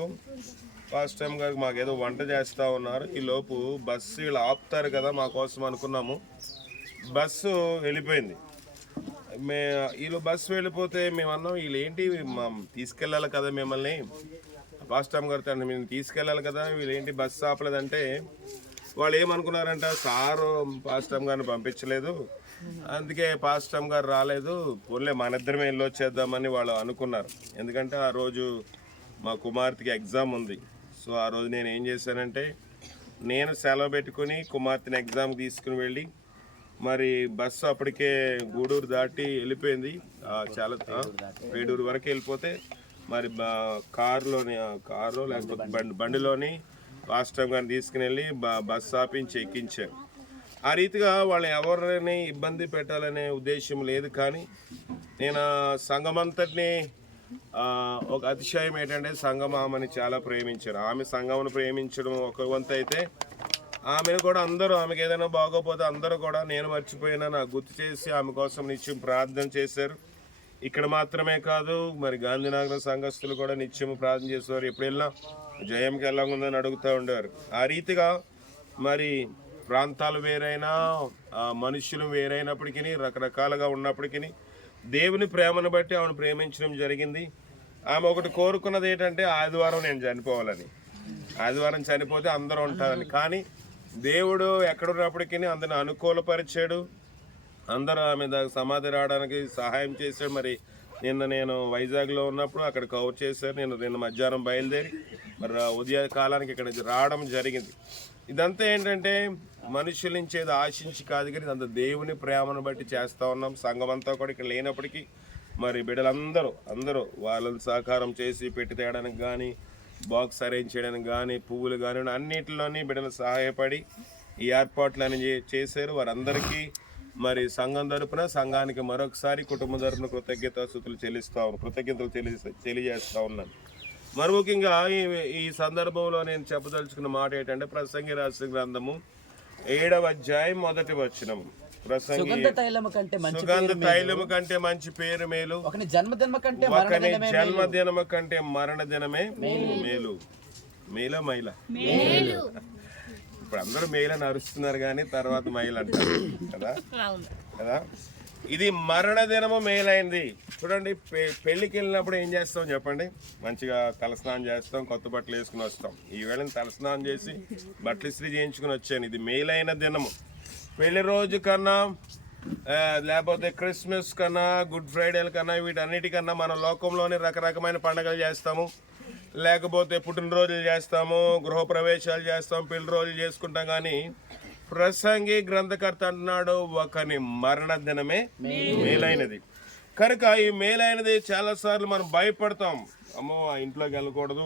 పాస్టమ్ గారు మాకేదో వంట చేస్తూ ఉన్నారు. ఈలోపు బస్సు వీళ్ళు ఆపుతారు కదా మా కోసం అనుకున్నాము, బస్సు వెళ్ళిపోయింది. వీళ్ళు బస్సు వెళ్ళిపోతే మేము అన్నాం, వీళ్ళు ఏంటి తీసుకెళ్ళాలి కదా మిమ్మల్ని, పాస్టమ్ గారు తండ్రి మేము తీసుకెళ్ళాలి కదా, వీళ్ళు ఏంటి బస్సు ఆపలేదంటే వాళ్ళు ఏమనుకున్నారంట, సారు పాస్టమ్ గారిని పంపించలేదు, అందుకే పాస్టమ్ గారు రాలేదు, పోన్లే మన ఇద్దరమే వెళ్ళొచ్చేద్దామని వాళ్ళు అనుకున్నారు. ఎందుకంటే ఆ రోజు మా కుమార్తెకి ఎగ్జామ్ ఉంది. సో ఆ రోజు నేను ఏం చేశానంటే, నేను సెలవు పెట్టుకుని కుమార్తెని ఎగ్జామ్కి తీసుకుని వెళ్ళి, మరి బస్సు అప్పటికే గూడూరు దాటి వెళ్ళిపోయింది, చాలా పేడూరు వరకు వెళ్ళిపోతే మరి కారులో లేకపోతే బండిలోని పాస్టమ్ గారిని తీసుకుని వెళ్ళి బస్సు ఆపించి ఎక్కించారు. ఆ రీతిగా వాళ్ళు ఎవరిని ఇబ్బంది పెట్టాలనే ఉద్దేశం లేదు. కానీ నేను సంఘమంతటిని ఒక అతిశయం ఏంటంటే, సంఘం ఆమెని చాలా ప్రేమించారు. ఆమె సంఘమును ప్రేమించడం ఒక వంతు అయితే, ఆమెను కూడా అందరూ, ఆమెకు ఏదైనా బాగోపోతే అందరూ కూడా నేను మర్చిపోయినా నాకు గుర్తు చేసి ఆమె కోసం నిత్యం ప్రార్థన చేశారు. ఇక్కడ మాత్రమే కాదు, మరి గాంధీనగర్ సంఘస్థులు కూడా నిత్యం ప్రార్థన చేసేవారు. ఎప్పుడు వెళ్ళినా జయంకి ఎలా ఉందని అడుగుతూ ఉండేవారు. ఆ రీతిగా మరి ప్రాంతాలు వేరైనా, మనుషులు వేరైనప్పటికీ, రకరకాలుగా ఉన్నప్పటికీ దేవుని ప్రేమను బట్టి ఆమెను ప్రేమించడం జరిగింది. ఆమె ఒకటి కోరుకున్నది ఏంటంటే, ఆదివారం నేను చనిపోవాలని, ఆదివారం చనిపోతే అందరూ ఉంటారని. కానీ దేవుడు ఎక్కడున్నప్పటికీ అందరిని అనుకూలపరిచాడు, అందరూ ఆమె సమాధి రావడానికి సహాయం చేశాడు. మరి నిన్న నేను వైజాగ్లో ఉన్నప్పుడు అక్కడ కవర్ చేశారు. నిన్న మధ్యాహ్నం బయలుదేరి మరి ఉదయ కాలానికి ఇక్కడ రావడం జరిగింది. ఇదంతా ఏంటంటే మనుషుల నుంచి ఏదో ఆశించి కాదు, కానీ అంత దేవుని ప్రేమను బట్టి చేస్తూ ఉన్నాం. సంఘం అంతా కూడా ఇక్కడ లేనప్పటికీ మరి బిడ్డలందరూ వాళ్ళని సహకారం చేసి పెట్టి తేయడానికి కానీ, బాక్స్ అరేంజ్ చేయడానికి కానీ, పువ్వులు కానీ, అన్నిటిలోని బిడ్డలు సహాయపడి ఈ ఏర్పాట్లను చేశారు. వారందరికీ మరి సంఘం తరపున, సంఘానికి మరొకసారి కుటుంబం తరపున కృతజ్ఞతలు తెలియజేస్తూ ఉన్నాను. మరి ముఖ్యంగా ఈ సందర్భంలో నేను చెప్పదలుచుకున్న మాట ఏంటంటే, ప్రసంగి రాసిన గ్రంథము 7వ అధ్యాయం 1వ వచనం. సుగంధ తైలము కంటే మంచి పేరు మేలు, ఒకని జన్మదినము కంటే మరణ దినమే మేలు. మేలా మైల? ఇప్పుడు అందరూ మేల్ అని అరుస్తున్నారు కానీ తర్వాత మైల్ అంటారు కదా. ఇది మరణ దినము మేలైంది. చూడండి, పెళ్ళికి వెళ్ళినప్పుడు ఏం చేస్తాం చెప్పండి? మంచిగా తలస్నానం చేస్తాం, కొత్త బట్టలు వేసుకుని వస్తాం. ఈ వేళని తలస్నానం చేసి బట్టలు ఇస్త్రీ చేయించుకుని వచ్చాను. ఇది మేలైన దినము. పెళ్లి రోజు కన్నా, లేకపోతే క్రిస్మస్ కన్నా, గుడ్ ఫ్రైడేల కన్నా, వీటన్నిటికన్నా మన లోకంలోనే రకరకమైన పండుగలు చేస్తాము, లేకపోతే పుట్టినరోజులు చేస్తాము, గృహప్రవేశాలు చేస్తాం, పెళ్లి రోజులు చేసుకుంటాం. కానీ ప్రసంగి గ్రంథకర్త అంటున్నాడు, ఒకని మరణ దినమే మేలైనది. కనుక ఈ మేలైనది చాలాసార్లు మనం భయపడతాం, అమ్మో ఆ ఇంట్లోకి వెళ్ళకూడదు,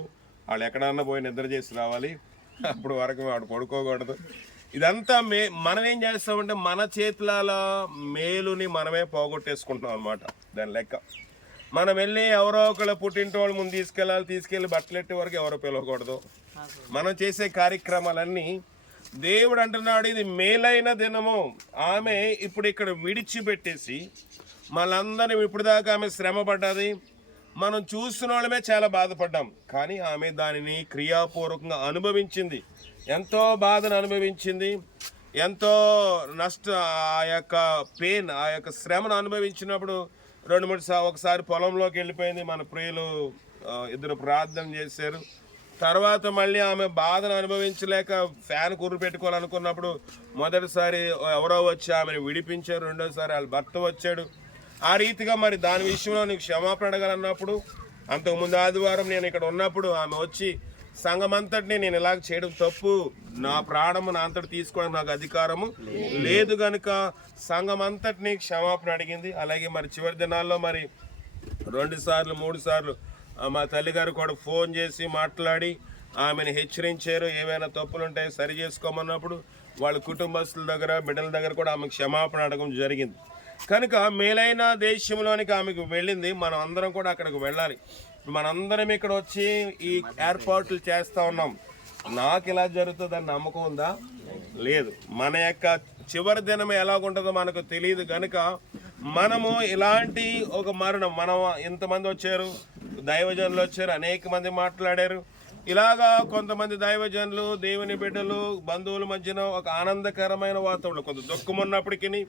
వాళ్ళు ఎక్కడన్నా పోయి నిద్ర చేసి రావాలి, అప్పుడు వరకు వాడు పడుకోకూడదు. ఇదంతా మనం ఏం చేస్తామంటే మన చేతుల మేలుని మనమే పోగొట్టేసుకుంటున్నాం అనమాట. దాని లెక్క మనం వెళ్ళి ఎవరో ఒకళ్ళ పుట్టింటి వాళ్ళు ముందు తీసుకెళ్ళి బట్టలెట్టే వరకు ఎవరో పిలవకూడదు. మనం చేసే కార్యక్రమాలన్నీ దేవుడు అంటున్నాడు ఇది మేలైన దినము. ఆమె ఇప్పుడు ఇక్కడ విడిచిపెట్టేసి మనందరం ఇప్పుడు దాకా ఆమె శ్రమ పడ్డది, మనం చూసిన వాళ్ళమే చాలా బాధపడ్డాం. కానీ ఆమె దానిని క్రియాపూర్వకంగా అనుభవించింది, ఎంతో బాధను అనుభవించింది. ఎంతో ఆ యొక్క పెయిన్, ఆ యొక్క శ్రమను అనుభవించినప్పుడు 2-3 ఒకసారి పొలంలోకి వెళ్ళిపోయింది. మన ప్రియులు ఇద్దరు ప్రార్థన చేశారు. తర్వాత మళ్ళీ ఆమె బాధను అనుభవించలేక ఫ్యాన్ కుర్రు పెట్టుకోవాలనుకున్నప్పుడు మొదటిసారి ఎవరో వచ్చి ఆమెను విడిపించారు. రెండోసారి వాళ్ళ భర్త వచ్చాడు. ఆ రీతిగా మరి దాని విషయంలో నీకు క్షమాపణ అడగాలన్నప్పుడు, అంతకుముందు ఆదివారం నేను ఇక్కడ ఉన్నప్పుడు ఆమె వచ్చి సంఘమంతటిని నేను ఇలాగ చేయడం తప్పు, నా ప్రాణము నా అంతటి తీసుకోవడానికి నాకు అధికారము లేదు కనుక సంఘమంతటిని క్షమాపణ అడిగింది. అలాగే మరి చివరి దినాల్లో మరి 2 సార్లు 3 సార్లు మా తల్లిగారు కూడా ఫోన్ చేసి మాట్లాడి ఆమెను హెచ్చరించారు. ఏమైనా తప్పులు ఉంటే సరి చేసుకోమన్నప్పుడు వాళ్ళ కుటుంబస్తుల దగ్గర, బిడ్డల దగ్గర కూడా ఆమెకు క్షమాపణ అడగడం జరిగింది. కనుక మేలైన దేశంలోనికి ఆమెకు వెళ్ళింది. మనం అందరం కూడా అక్కడికి వెళ్ళాలి. మనందరం ఇక్కడ వచ్చి ఈ ఏర్పాట్లు చేస్తూ ఉన్నాం. నాకు ఇలా జరుగుతుందని నమ్మకం ఉందా? లేదు. మన యొక్క చివరి దినం ఎలాగుంటుందో మనకు తెలియదు కనుక మనము ఇలాంటి ఒక మరణం, మనం ఎంతమంది వచ్చారు, దైవజనులు వచ్చారు, అనేక మంది మాట్లాడారు. ఇలాగా కొంతమంది దైవజనులు, దేవుని బిడ్డలు, బంధువుల మధ్యన ఒక ఆనందకరమైన వాతావరణం, కొంత దుఃఖం ఉన్నప్పటికీ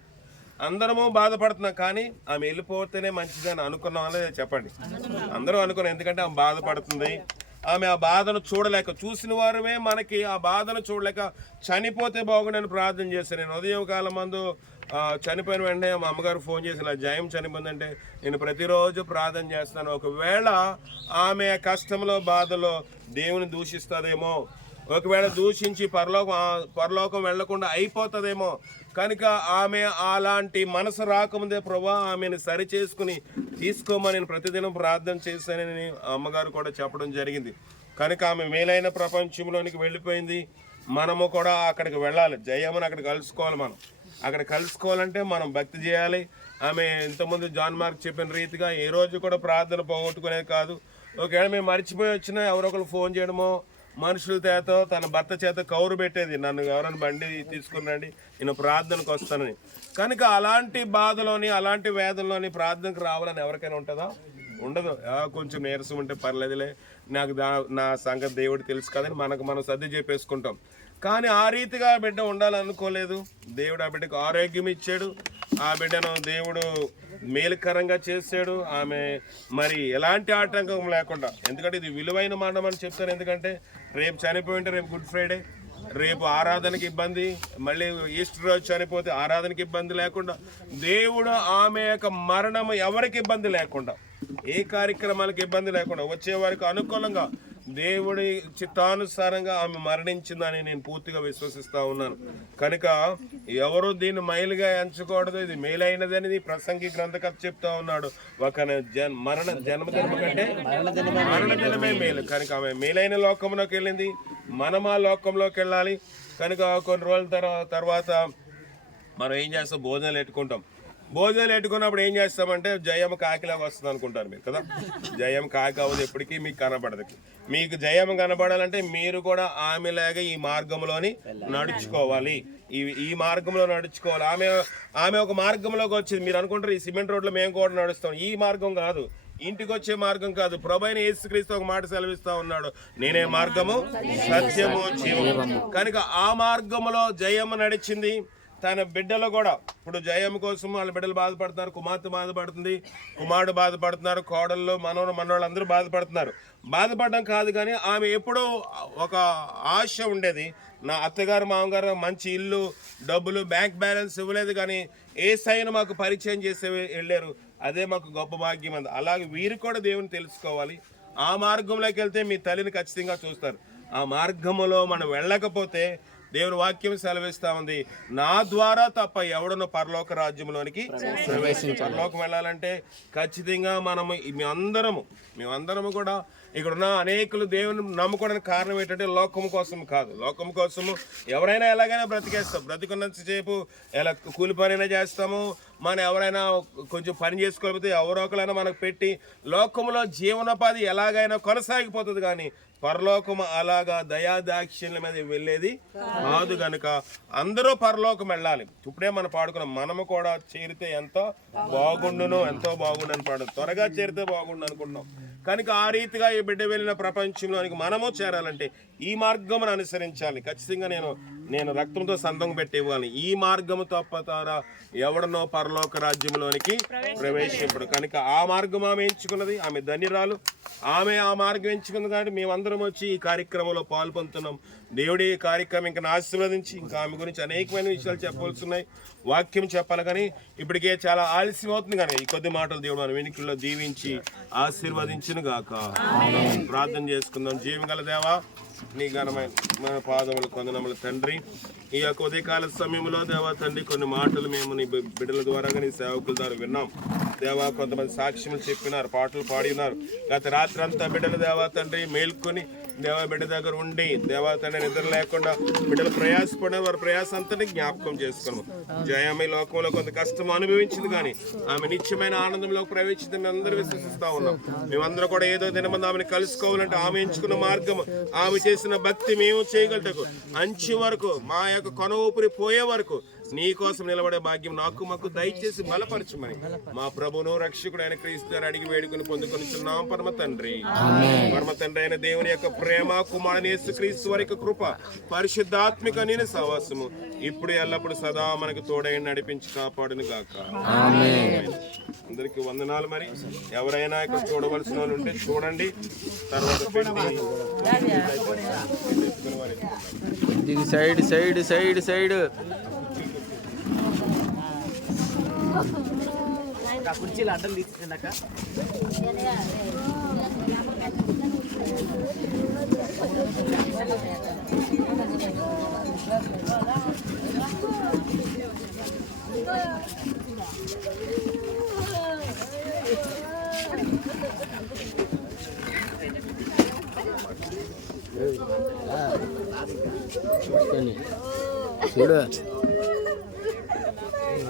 అందరము బాధపడుతున్నాం. కానీ ఆమె వెళ్ళిపోతేనే మంచిదని అనుకున్నాం అనేది చెప్పండి. అందరూ అనుకున్నాం. ఎందుకంటే ఆమె బాధపడుతుంది. ఆమె ఆ బాధను చూడలేక, చూసిన వారమే మనకి ఆ బాధను చూడలేక చనిపోతే బాగుండని ప్రార్థన చేశాను. నేను ఉదయం కాలం మందు చనిపోయిన వెంటనే మా అమ్మగారు ఫోన్ చేసి ఇలా జయం చనిపోయిందంటే నేను ప్రతిరోజు ప్రార్థన చేస్తాను. ఒకవేళ ఆమె కష్టంలో బాధలో దేవుని దూషిస్తుందేమో, ఒకవేళ దూషించి పరలోకం వెళ్లకుండా అయిపోతుందేమో కనుక ఆమె అలాంటి మనసు రాకముందే ప్రభా ఆమెను సరి చేసుకుని తీసుకోమని నేను ప్రతిదినం ప్రార్థన చేశానని అమ్మగారు కూడా చెప్పడం జరిగింది. కనుక ఆమె మేలైన ప్రపంచంలోనికి వెళ్ళిపోయింది. మనము కూడా అక్కడికి వెళ్ళాలి. జయమ్మని అక్కడ కలుసుకోవాలి. మనం అక్కడ కలుసుకోవాలంటే మనం భక్తి చేయాలి. ఆమె ఇంతకుముందు జాన్ మార్క్ చెప్పిన రీతిగా ఏ రోజు కూడా ప్రార్థన పోగొట్టుకునేది కాదు. ఒకవేళ మేము మర్చిపోయి వచ్చినా ఎవరో ఒకరు ఫోన్ చేయడమో, మనుషుల చేత తన భర్త చేత కౌరు పెట్టేది, నన్ను ఎవరైనా బండి తీసుకురండి నేను ప్రార్థనకు వస్తానని. కనుక అలాంటి బాధలోని, అలాంటి వేదనలోని ప్రార్థనకు రావాలని ఎవరికైనా ఉంటుందా? ఉండదు. కొంచెం నీరసం ఉంటే పర్లేదులే, నాకు నా సంగతి దేవుడు తెలుసు కదని మనం సర్ది చెప్పేసుకుంటాం. కానీ ఆ రీతిగా ఆ బిడ్డ ఉండాలనుకోలేదు. దేవుడు ఆ బిడ్డకు ఆరోగ్యం ఇచ్చాడు. ఆ బిడ్డను దేవుడు మేలుకరంగా చేశాడు. ఆమె మరి ఎలాంటి ఆటంకం లేకుండా, ఎందుకంటే ఇది విలువైన మరణం అని చెప్తాను. ఎందుకంటే రేపు చనిపోయి ఉంటే రేపు గుడ్ ఫ్రైడే, రేపు ఆరాధనకి ఇబ్బంది, మళ్ళీ ఈస్టర్ రోజు చనిపోతే ఆరాధనకి ఇబ్బంది లేకుండా, దేవుడు ఆమె యొక్క మరణం ఎవరికి ఇబ్బంది లేకుండా, ఏ కార్యక్రమాలకు ఇబ్బంది లేకుండా, వచ్చే వారికి అనుకూలంగా దేవుడి చిత్తానుసారంగా ఆమె మరణించిందని నేను పూర్తిగా విశ్వసిస్తూ ఉన్నాను. కనుక ఎవరు దీన్ని మైలుగా ఎంచకూడదు. ఇది మేలైనదని ప్రసంగి గ్రంథకర్త చెప్తా ఉన్నాడు. ఒక జన్మదినం కంటే మరణదినమే మేలు. కనుక ఆమె మేలైన లోకంలోకి వెళ్ళింది. మనం ఆ లోకంలోకి వెళ్ళాలి. కనుక కొన్ని రోజుల తర్వాత మనం ఏం చేస్తాం? భోజనాలు పెట్టుకుంటాం. భోజనాలు పెట్టుకున్నప్పుడు ఏం చేస్తామంటే జయమ్మ కాకిలాగా వస్తుంది అనుకుంటారు మీరు కదా. జయమ్మ కాకి అవ్వదు, ఎప్పటికీ మీకు కనబడదు. మీకు జయమ్మ కనబడాలంటే మీరు కూడా ఆమెలాగా ఈ మార్గంలోని నడుచుకోవాలి. ఈ మార్గంలో నడుచుకోవాలి. ఆమె ఒక మార్గంలోకి వచ్చింది. మీరు అనుకుంటారు ఈ సిమెంట్ రోడ్లో మేము కూడా నడుస్తాం. ఈ మార్గం కాదు, ఇంటికి వచ్చే మార్గం కాదు. ప్రభువైన యేసుక్రీస్తు ఒక మాట సెలవిస్తా ఉన్నాడు, నేనే మార్గము, సత్యము, జీవము. కనుక ఆ మార్గంలో జయమ్మ నడిచింది. తన బిడ్డలు కూడా, ఇప్పుడు జయమ్మ కోసం వాళ్ళ బిడ్డలు బాధపడుతున్నారు, కుమార్తె బాధపడుతుంది, కుమారుడు బాధపడుతున్నారు, కోడళ్ళు, మనోళ్ళు అందరూ బాధపడుతున్నారు. బాధపడడం కాదు కానీ ఆమె ఎప్పుడో ఒక ఆశ ఉండేది. నా అత్తగారు మామగారు మంచి ఇల్లు, డబ్బులు, బ్యాంక్ బ్యాలెన్స్ ఇవ్వలేదు కానీ యేసయ్యను మాకు పరిచయం చేసి వెళ్ళారు. అదే మాకు గొప్ప భాగ్యం అంది. అలాగే వీరు కూడా దేవుని తెలుసుకోవాలి. ఆ మార్గంలోకి వెళ్తే మీ తల్లిని ఖచ్చితంగా చూస్తారు. ఆ మార్గంలో మనం వెళ్ళకపోతే దేవుని వాక్యం సెలవిస్తా ఉంది, నా ద్వారా తప్ప ఎవడను పరలోక రాజ్యంలోనికి పరలోకం వెళ్ళాలంటే ఖచ్చితంగా మేమందరము కూడా ఇక్కడున్న అనేకులు దేవుని నమ్ముకోవడానికి కారణం ఏంటంటే లోకం కోసం కాదు. లోకం కోసము ఎవరైనా ఎలాగైనా బ్రతికేస్తాం. బ్రతికున్నంతసేపు ఎలా కూలి పనైనా చేస్తాము. మనం ఎవరైనా కొంచెం పని చేసుకోకపోతే ఎవరో ఒకరైనా మనకు పెట్టి లోకంలో జీవనోపాధి ఎలాగైనా కొనసాగిపోతుంది. కానీ పరలోకము అలాగా దయాదాక్షిణ్యం మీద వెళ్ళేది కాదు. కనుక అందరూ పరలోకం వెళ్ళాలి. ఇప్పుడే మనం పాడుకున్నాం, మనము కూడా చేరితే ఎంతో బాగుండును అని పాడు, త్వరగా చేరితే బాగుండు అనుకుంటున్నాం. కనుక ఆ రీతిగా ఈ బిడ్డ వెళ్ళిన ప్రపంచంలోనికి మనము చేరాలంటే ఈ మార్గమును అనుసరించాలి. ఖచ్చితంగా నేను నేను రక్తంతో సంతం పెట్టి ఇవ్వగలను. ఈ మార్గము తప్పతారా ఎవడనో పరలోక రాజ్యంలోనికి ప్రవేశింపడు. కనుక ఆ మార్గం ఆమె ఎంచుకున్నది, ఆమె ధన్యురాలు. ఆమె ఆ మార్గం ఎంచుకుంది కాబట్టి మేమందరం వచ్చి ఈ కార్యక్రమంలో పాల్పొందుతున్నాం. దేవుడి ఈ కార్యక్రమం ఇంకా ఆశీర్వదించి, ఇంకా ఆమె గురించి అనేకమైన విషయాలు చెప్పవలసి ఉన్నాయి, వాక్యం చెప్పాలి. కానీ ఇప్పటికే చాలా ఆలస్యం అవుతుంది. కనుక ఈ కొద్ది మాటలు దేవుడు మన వెనుకల్లో దీవించి ఆశీర్వదించును గాక. ప్రార్థన చేసుకుందాం. జీవగల దేవా, నీ ఘనమైన మన పాదములు కొందనములు తండ్రి, ఈ యొక్క ఉదయకాల సమయంలో దేవా తండ్రి కొన్ని మాటలు మేము నీ బిడ్డల ద్వారా నీ సేవకుల ద్వారా విన్నాం దేవా. కొంతమంది సాక్ష్యములు చెప్పినారు, పాటలు పాడినారు. గత రాత్రి అంతా బిడ్డలు దేవా తండ్రి మేల్కొని దేవా బిడ్డ దగ్గర ఉండి దేవా తండ్రి నిద్ర లేకుండా బిడ్డలు ప్రయాసపడే వారి ప్రయాస అంతటి జ్ఞాపకం చేసుకున్నాం. జయమే లోకంలో కొంత కష్టం అనుభవించింది, కానీ ఆమె నిత్యమైన ఆనందంలోకి ప్రవేశించి మేము అందరూ విశ్వసిస్తా ఉన్నాం. మేమందరూ కూడా ఏదో దినమంది ఆమెను కలుసుకోవాలంటే ఆమె ఎంచుకున్న మార్గం, ఆమె చేసిన భక్తి మేము చేయగలటకు అంచు వరకు మా యొక్క కొన ఊపిరి పోయే వరకు నీ కోసం నిలబడే భాగ్యం నాకు మాకు దయచేసి బలపరచమని మా ప్రభును రక్షకుడు అయిన క్రీస్తు అడిగి వేడుకుని పొందుకొనిచున్నాం. పరమ తండ్రి అయిన దేవుని యొక్క ప్రేమ, కుమారుని యేసుక్రీస్తు వారి యొక్క కృప, పరిశుద్ధాత్మిక నేను సహవాసము ఇప్పుడు ఎల్లప్పుడు సదా మనకు తోడై నడిపించి కాపాడును గాక. అందరికి వందనాలు. మరి ఎవరైనా ఇక్కడ చూడవలసిన వాళ్ళు ఉంటే చూడండి. తర్వాత సైడ్ సైడ్ సైడ్ సైడ్ కుర్చీలు అడ్డం తీసుకున్నాక చూడు,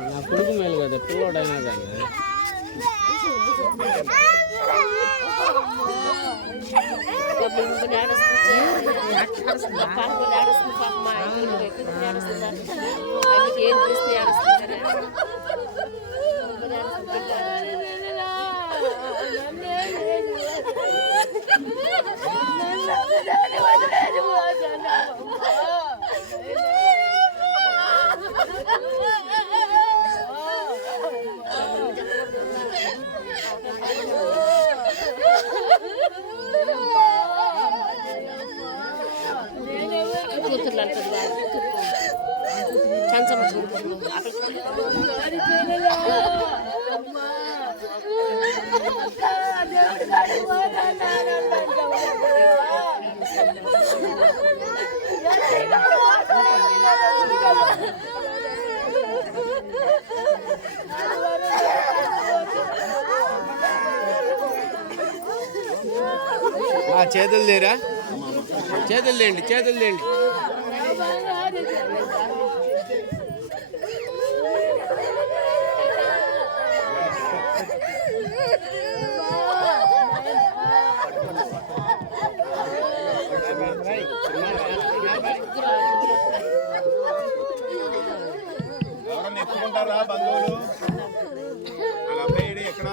నా కొడుకు మేలు కదా, పిల్లోడైనా కానీ ఏం చేస్తే ఏడుస్తుంది. చేతులు లేరా, చేతులు లేండి, చేతులు లేండి. ఎవరన్నా ఎత్తుకుంటారా బంధువులు? అలా అబ్బాయి ఎక్కడ?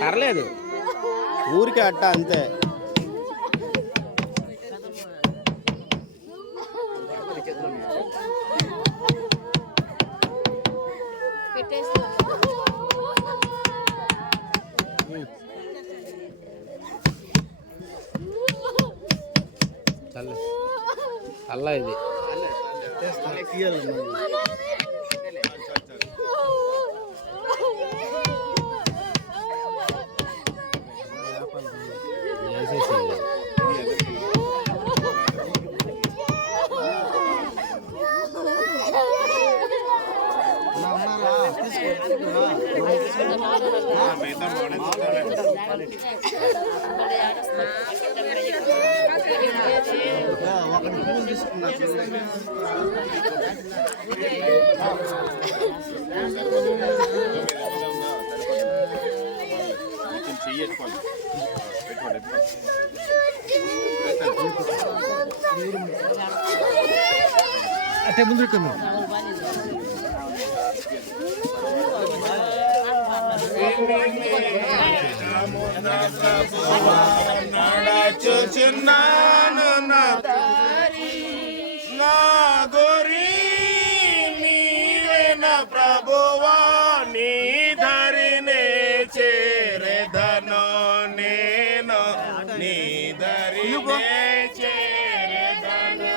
పర్లేదు, ఊరికే అట్ట అంతే. అల్లా ఇది అంటే ముందు చూచున్నాను నా ప్రభువా నీ ధరినే చేరెదను నేను నీ ధరినే చేరెదను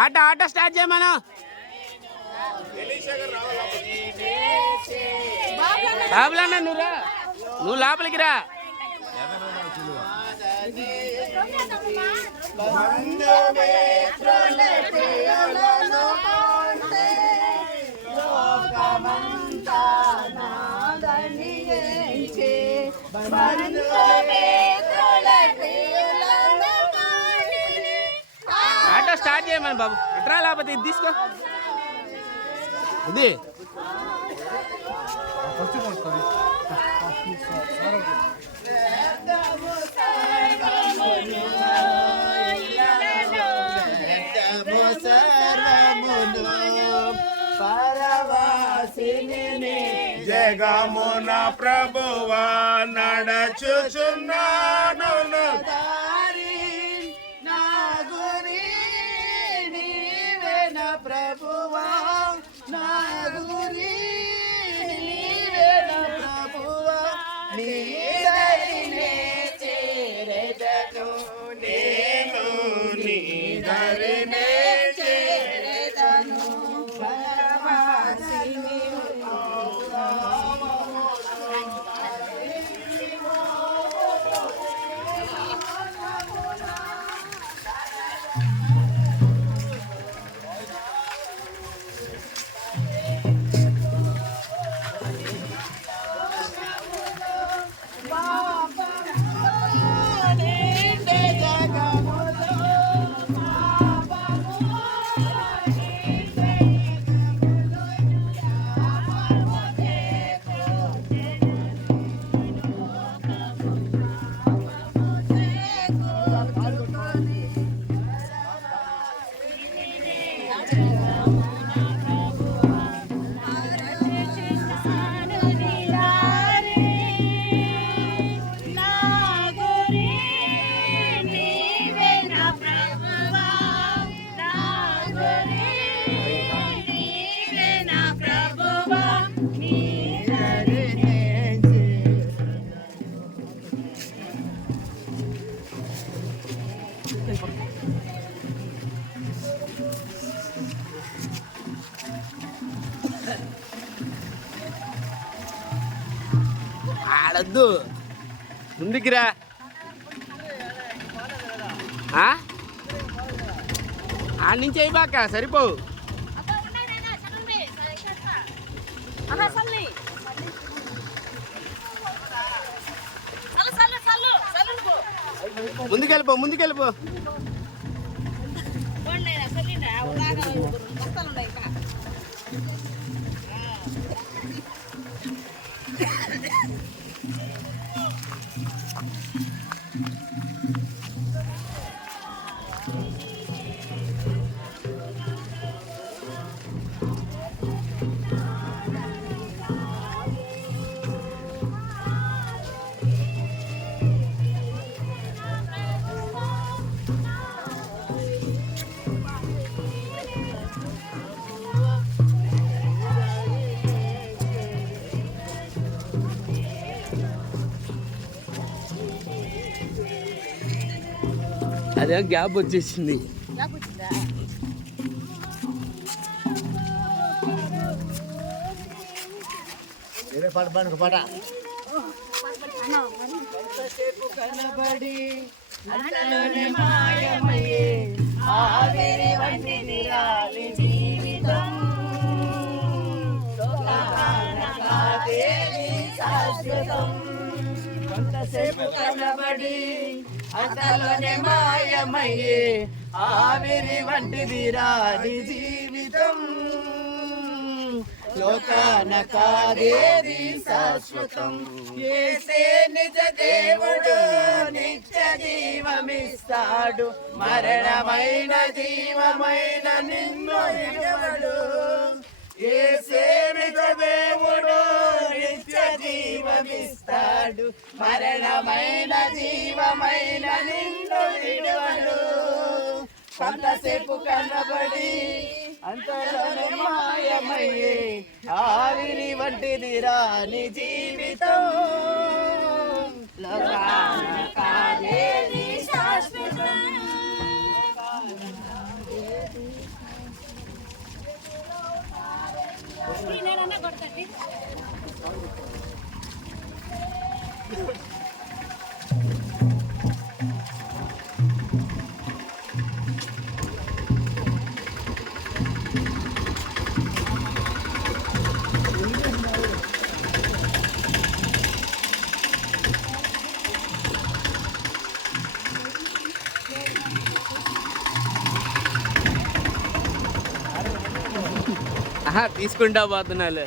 ఆట స్టార్ట్ చేయమను. బాబులన్న నువ్వు లోపలికి రా. ఆటో స్టార్ట్ చేయమని బాబు. ఎట్రా లేకపోతే ఇది తీసుకో. ఇది జగమున ప్రభువా నడచుచున్నాను ప్రభువా నా గురి నీవే నా ప్రభువా నీ దరినే చేరెదను నేను నీ దరినే చేరెదను పరమాసిని ఆడద్దు, ముందుకి రా. ఆడ నుంచి అయిపోక సరిపోవు. ముందుకెళ్ళిపో. అదే గ్యాప్ వచ్చేసింది. కనబడి అంతలోనే మాయమయ్యే ఆవిరి వంటిది రాలి జీవితం కాదేది శాశ్వతం. కొంతసేపు కనబడి అంతలోనే మాయమయ్యే ఆవిరి వంటిది రాలి జీవితం లోకాన కాదేది శాశ్వతం. యేసే నిజ దేవుడు, నిత్య జీవమిస్తాడు, మరణమైన జీవమైన నిన్ను విడువడు. యేసే నిజ దేవుడు, నిత్య జీవమిస్తాడు, మరణమైన జీవమైన నిన్ను విడువడు. కొంతసేపు కనబడి అంతలోనే మాయమయ్యే ఆవిరి వంటిది రాని జీవితం. లోకాన కాదేది శాశ్వతం. తీసుకుంటా పోతున్నాలే.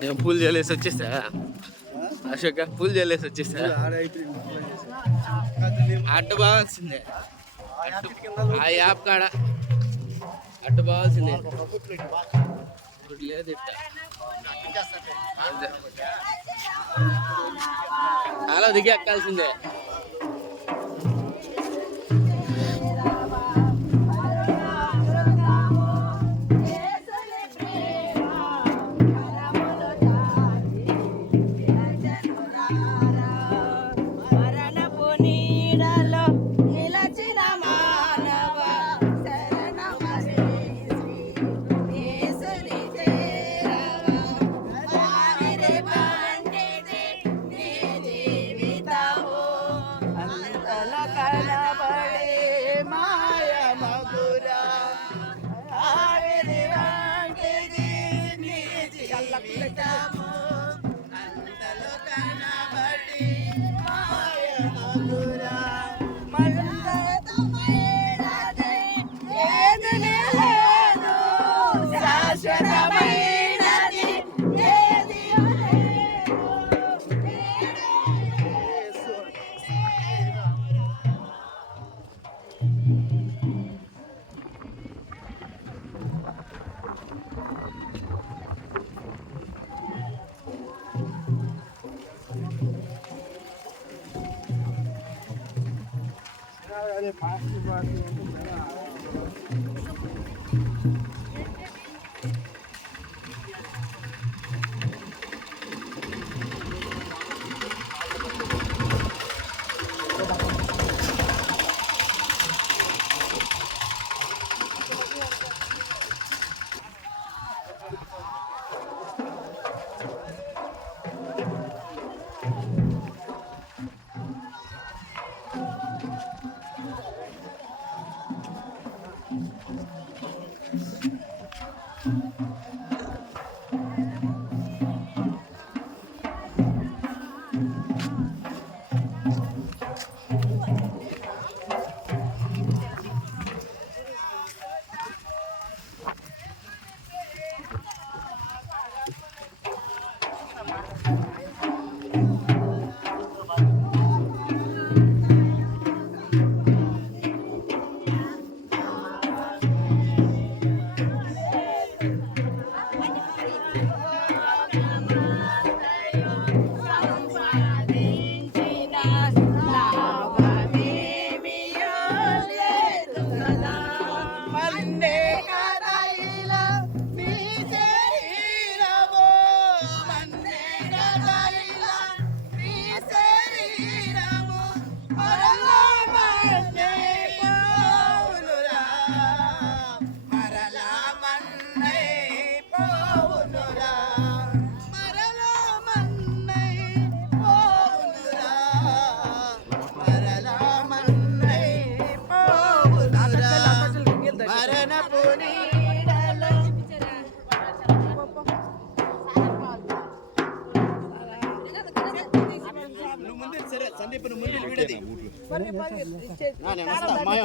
నేను పూలు చల్లేసి వచ్చేస్తా. అశోక పూలు చల్లేసి వచ్చేస్తా. అడ్డు బాగాల్సిందే, ఆ యాప్ కాడ అడ్డు బాగాల్సిందే. ఇప్పుడు లేదు ఇట్ట అలా దిగి ఎక్కాల్సిందే.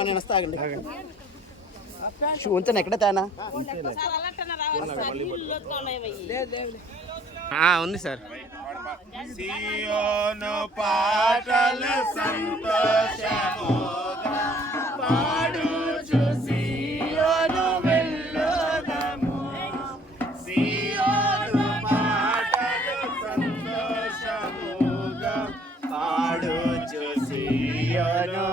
నేను వస్తా ఉంచాను ఎక్కడ తేనా ఉంది సార్. సియోను పాటల సంతోషముగా పాడుచు సియోను వెళ్ళుదము. సియోను పాటల సంతోషముగా పాడుచు సియోను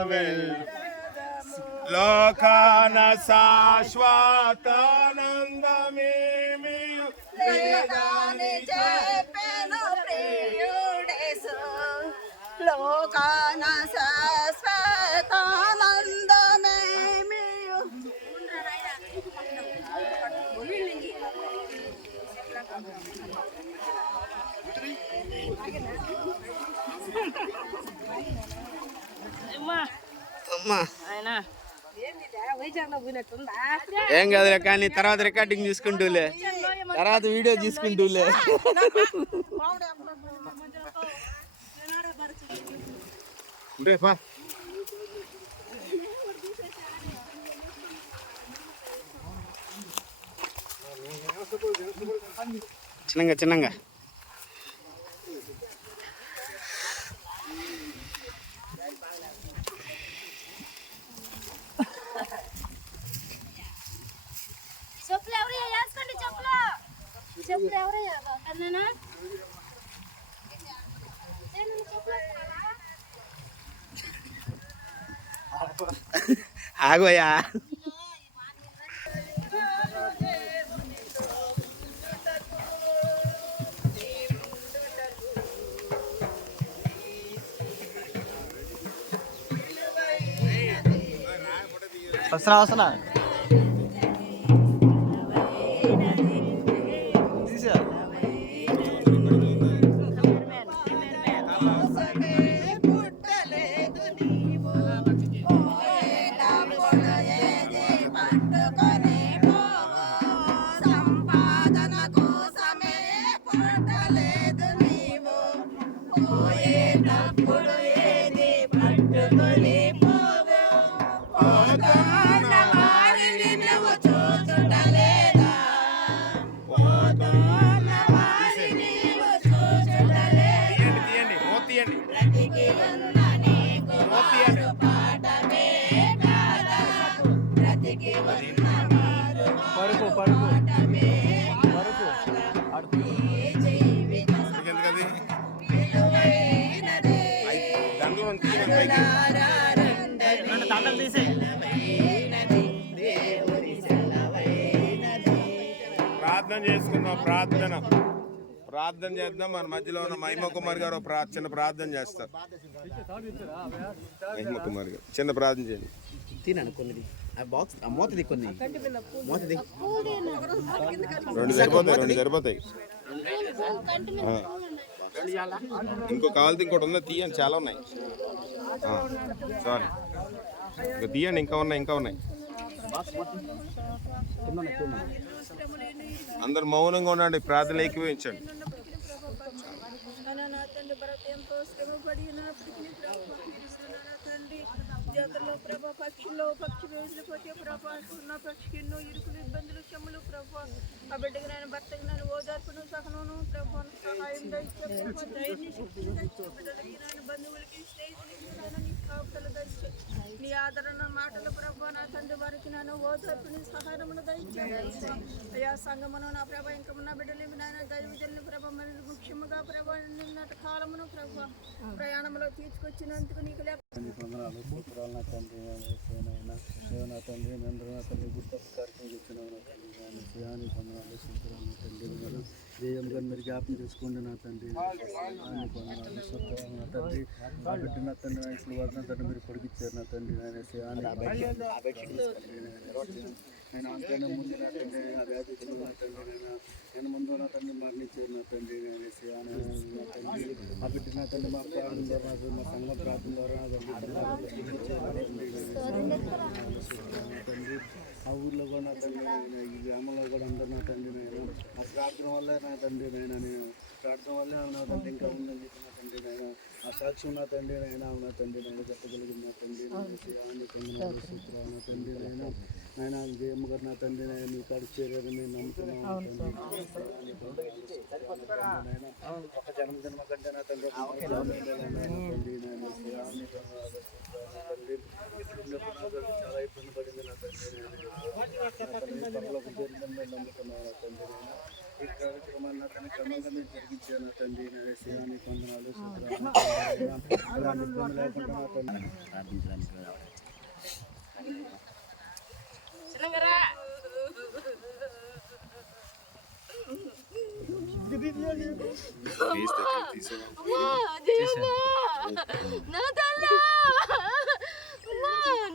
లోకాన శాశ్వతానందమేమి లేదని చెప్పెను ప్రియుడేసు. లోకాన శాశ్వతానందమేమి ఏం కాదులే, కానీ తర్వాత రికార్డింగ్ చూసుకుంటూలే, తర్వాత వీడియో చూసుకుంటూలే. చిన్నంగా చిన్నంగా చెప్పులు ఎవరయ్యా వేసుకోండి, చెప్పులు ఎవరయ్యా అన్నానా ఆగోయా. వస్తున్నా పుట్టలేదు నీవు. పోయేటప్పుడు ఏది పట్టుకొని పోవు. సంపాదన కోసమే పుట్టలేదు నీవు. పోయేటప్పుడు ఏది పట్టుకొని పోవు. పోతున్న వారిని నువ్వు చూచుటలేదా? పోతున్న వారిని నువ్వు చూచుటలేదా? బ్రతికి ఉన్న నీకు వారు పాఠమే కాదా? బ్రతికి ఉన్న వారు పాఠమే కాదా? ఈ జీవితం విలువైనదే. కనులారా రండని సెలవైనది. దేవుని సెలవైనది. ప్రార్థన చేసుకుందాం. ప్రార్థన చేద్దాం. మన మధ్యలో ఉన్న మహిమ కుమార్ గారు చిన్న ప్రార్థన చేస్తారు. మహిమ కుమార్ గారు చిన్న ప్రార్థన చేయండి. తినను కొన్ని బాక్స్ మూతది, కొన్ని మూతది రెండు సరిపోతాయి. ఇంకో కావాలితే ఇంకోటి ఉందా? తీయండి, చాలా ఉన్నాయి. సారీ, ఇంకా తీయండి. ఇంకా ఉన్నాయి. అందరు మౌనంగా ఉండండి, ప్రార్థన ఏకీభవించండి. జాతరలో ప్రభా పక్షుల్లో పక్షి వేసులు పోతే ప్రభా ఉన్న పక్షికి ఎన్నో ఇరుకులు ఇబ్బందులు చెమ్ములు ప్రభా ఆ బిడ్డకి నేను భర్తకి నేను ఓదార్పును సహనను ప్రభా సహాయం దయచే బిడ్డలకి నేను బంధువులకి స్నేహితులకి నేను నీ కాపుదల దయచే నీ ఆదరణ మాటల ప్రభా నా తండ్రి వారికి నేను ఓదార్పుని సహాయమును దయచే అయా సంగమును నా ప్రభా ఇంకా నా బిడ్డలు నాయన దైవజనులు ప్రభా మరి ముఖ్యముగా ప్రభా నిన్నటి కాలమును ప్రభా ప్రయాణంలో తీసుకొచ్చినందుకు నీకు లేక నా తండ్రి నా తండ్రి నందరూ నా తండ్రి గుర్తొక్కడికి కూర్చున్నావు నా తండ్రి శ్రేయాన్ని పొందనాలు శుభ్రాలు నా తండ్రి జయం గారు మీరు జ్ఞాపకం చేసుకోండి నా తండ్రి. పొందనాలు శుభ్రాలు నా తండ్రి. నా బిడ్డ నా తండ్రి ఇప్పుడు వరకు తండ్రి మీరు పొడిగిచ్చారు నా తండ్రి. ఆయన శ్రేయాన్ని నేను అంతకన్నా ముందు నా తండ్రి ఆ వ్యాధి నా తండ్రి నేను ముందు నా తండ్రి మరణించారు నా తండ్రి. నేను శ్రేయాన్ని నా తండ్రి ఆ బిడ్డ నా తండ్రి మా ప్రార్థన ద్వారా మా సంఘ ప్రార్థన ద్వారా తండ్రి ఆ ఊర్లో కూడా నా తండ్రి ఈ గ్రామంలో కూడా అందరూ నా తండ్రి నేను ఆ ప్రార్థన వల్ల నా తండ్రి నేను ప్రార్థన వల్లే నా తండ్రి ఇంకా ఉందని చెప్పి నా తండ్రి నాయన ఆ సాక్షి ఉన్న తండ్రి నాయన నా తండ్రి నాయన చెప్పగలిగిన నా తండ్రి నాయన సూత్రాలు నా తండ్రి నాయన నాయన జయమ్మ గారు నా తండ్రి నాయన మీ కాడ చేరారని మేము నమ్ముతున్నాం ఒక జన్మ కంటే నా తండ్రి తండ్రి నాయన చాలా ఇబ్బంది పడింది నా తండ్రి నమ్ముతున్నాను నా తండ్రి ఈ కార్యక్రమాన్ని నా తన క్రమంగా మేము జరిగించాను నా తండ్రి నా శ్రీరామి వందనాలు అలాంటి ఇబ్బంది లేకుండా నా తండ్రి ప్రార్థించడానికి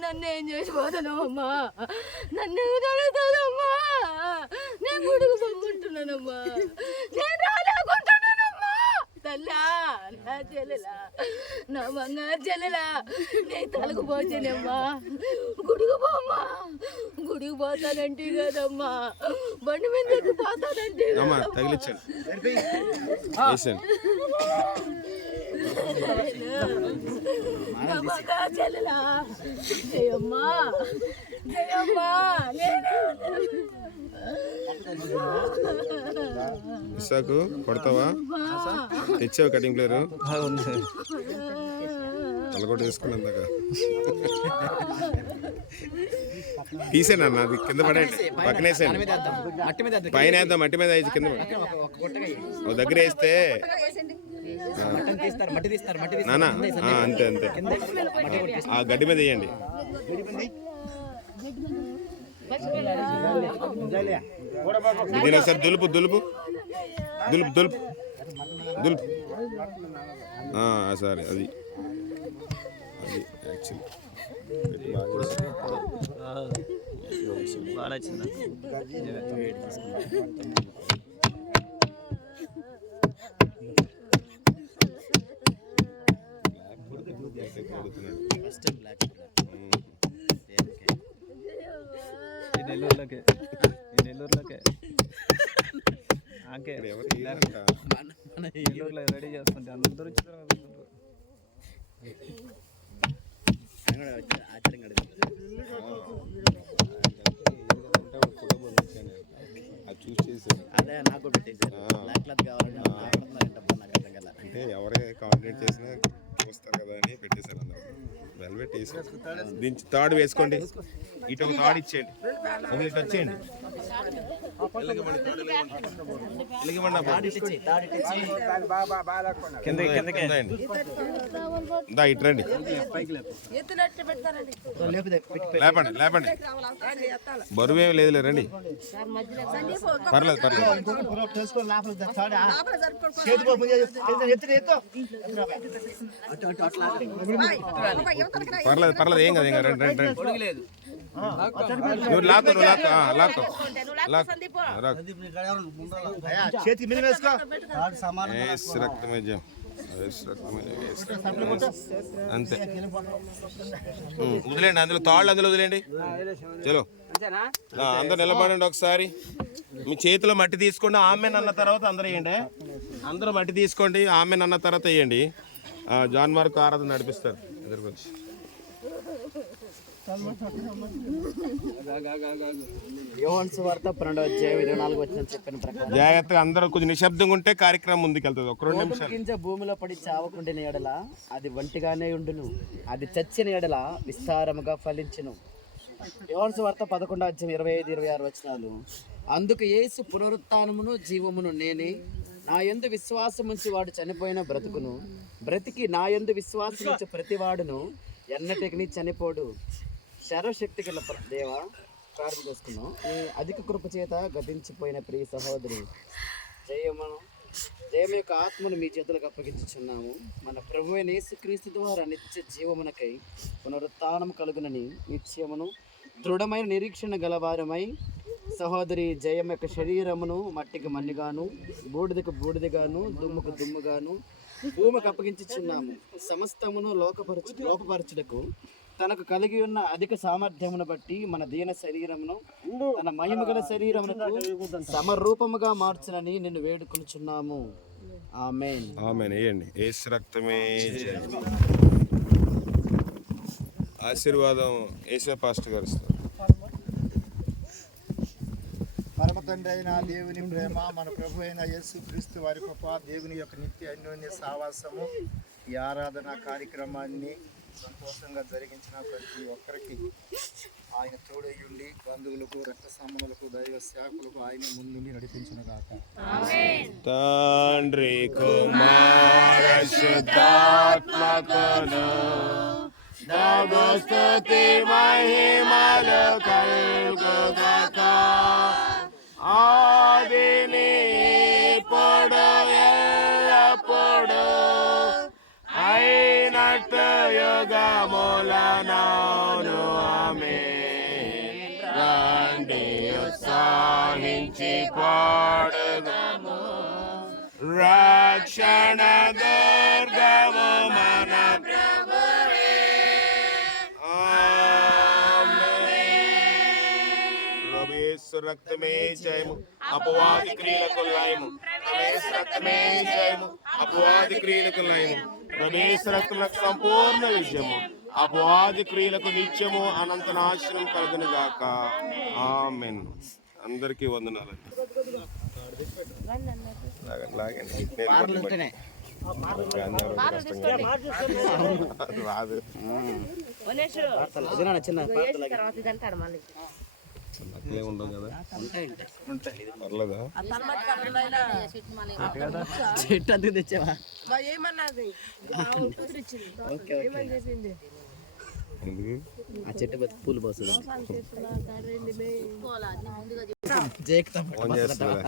నన్ను ఏం చేసిపోతాను అమ్మా, నన్ను తడుతానమ్మా, నేను గుడికి పంపుంటున్నానమ్మా, నేను రాలేకుంటున్నానమ్మా. తల్లా నా చెల్లెలా, నా బంగారు చెల్లెలా, నీ తలకు పోతేనమ్మా గుడికి పోమ్మా. గుడికి పోతానంటే కదమ్మా, బండి మీద పోతానంటే చెల్లెలా. జయమ్మా జయమ్మా, ఇసాకు కొడతావా? తెచ్చావు కటింగ్ ప్లేయర్ అలగొట్టు వేసుకుని అందాక తీసేనా అది కింద పడండి, పక్కన వేసేయండి, పైన వేద్దాం, మట్టి మీద వేసి కింద ఓ దగ్గర వేస్తే నానా అంతే అంతే ఆ గడ్డి మీద వేయండి. దీని ఒకసారి దులుపు దులుపు దులుపు దులుపు దులుపు సరే అది అది యాక్చువల్లీ బాగా నచ్చింది. నెల్లూరులోకే నెల్లూరులో రెడీ చేస్తుంటే అందరూ అదే నాకు పెట్టేసారు అంటే ఎవరే కాంప్లీట్ చేసినా చూస్తారు కదా అని పెట్టేశారు అందరూ. వెల్వెట్ వేసారు, దీనికి తాడు వేసుకోండి, ఇటు ఒక తాడు ఇచ్చేయండి, ఇటు వచ్చేయండి, ఇటు రండి, లేపండి లేపండి, బరువేం లేదులే రండి, పర్లేదు పర్లేదు పర్లేదు పర్లేదు ఏం కదా, రండి రండి రండి, నువ్వు లాక్కో నువ్వు లాక్కో లాక్కో రక్తమేజం అంతే వదిలేండి, అందులో తాళ్ళు అందులో వదిలేండి. చలో అందరు నిలబడండి ఒకసారి, మీ చేతిలో మట్టి తీసుకోండి, ఆమె అన్న తర్వాత అందరూ వేయండి, అందరూ మట్టి తీసుకోండి, ఆమె అన్న తర్వాత వేయండి. జాన్ మార్క్ ఆరాధన నడిపిస్తారు ఇద్దరు గురించి. జాగ్రత్తగా అందరూ కొంచెం నిశ్శబ్దంగా ఉంటే కార్యక్రమం ముందుకెళ్తుంది. ఒక 2 నిమిషాలు. భూమిలో పడి చావకుండిన ఎడల అది వంటిగానే ఉండును, అది చచ్చిన ఎడల విస్తారముగా ఫలించును. యోహాను సువార్త 11:25-26 వచనాలు. అందుకు యేసు పునరుత్థానమును జీవమును నేనే, నా యందు విశ్వాసం ఉంచి వాడు చనిపోయిన బ్రతుకును, బ్రతికి నా యందు విశ్వాసం ఉంచి ప్రతివాడును ఎన్నటికి చనిపోడు. సర్వశక్తి గల దేవా ప్రార్థన చేసుకున్నాం. ఈ అధిక కృప చేత గతించిపోయిన ప్రియ సహోదరి జయం యొక్క ఆత్మను మీ చేతులకు అప్పగించుచున్నాము. మన ప్రభువైన యేసుక్రీస్తు ద్వారా నిత్య జీవమునకై పునరుత్థానం కలుగునని నిత్యమును దృఢమైన నిరీక్షణ గలవారమై సహోదరి జయం యొక్క శరీరమును మట్టికి మన్నిగాను, బూడిదకు బూడిదగాను, దుమ్ముకు దుమ్ముగాను భూమికి అప్పగించుచున్నాము. సమస్తమును లోపపరచుటకు తనకు కలిగి ఉన్న అధిక సామర్థ్యమును బట్టి మన దీన శరీరమును తన మహిమగల శరీరమునకు సమరూపముగా మార్చునని నిన్ను వేడుకొనుచున్నాము. ఆమేన్. ఆమెన్. వేయండి. యేసు రక్తమే జయం. ఆశీర్వాదం యేసే పాస్టర్ గారు ఇస్తారు. పరమ తండ్రి అయిన దేవుని ప్రేమ, మన ప్రభు అయిన యేసు క్రీస్తు వారి కృప, దేవుని యొక్క నిత్య అన్యోన్య సావాసము, ఈ ఆరాధన కార్యక్రమాన్ని సంతోషంగా జరిగించిన ప్రతి ఒక్కరికి ఆయన తోడయ్యుండి, బంధువులకు, రక్త సంబంధులకు, దైవ సేవకులకు ఆయన ముందుండి నడిపించిన గాక. తండ్రి కుమార శుద్ధాత్మకును స్తుతి మహిమలు కలుగుగాక. ఆదిని ఇప్పుడు ఎల్లప్పుడు అయినట్టు యుగములనౌను. ఆమేన్. రండి ఉత్సాహించి పాడుదాము, రక్షణ దుర్గము మన ప్రభువే. యేసు రక్తమే జయము, అపవాది క్రియలకు లయము. యేసు రక్తమే జయము, అపవాది క్రియలకు లయము. యేసు రక్తములకు సంపూర్ణ విజయము, అపవాది క్రియలకు నిత్యము అనంత నాశనం కలుగును గాక. ఆమేన్. అందరికీ వందనాలండి. రాదు ఉండవు కదా, పర్లేదా? చెట్టు అందుకు తెచ్చావా? ఆ చెట్టు బతి పూలు పోస్తుంది. ఫోన్ చేస్తుందా?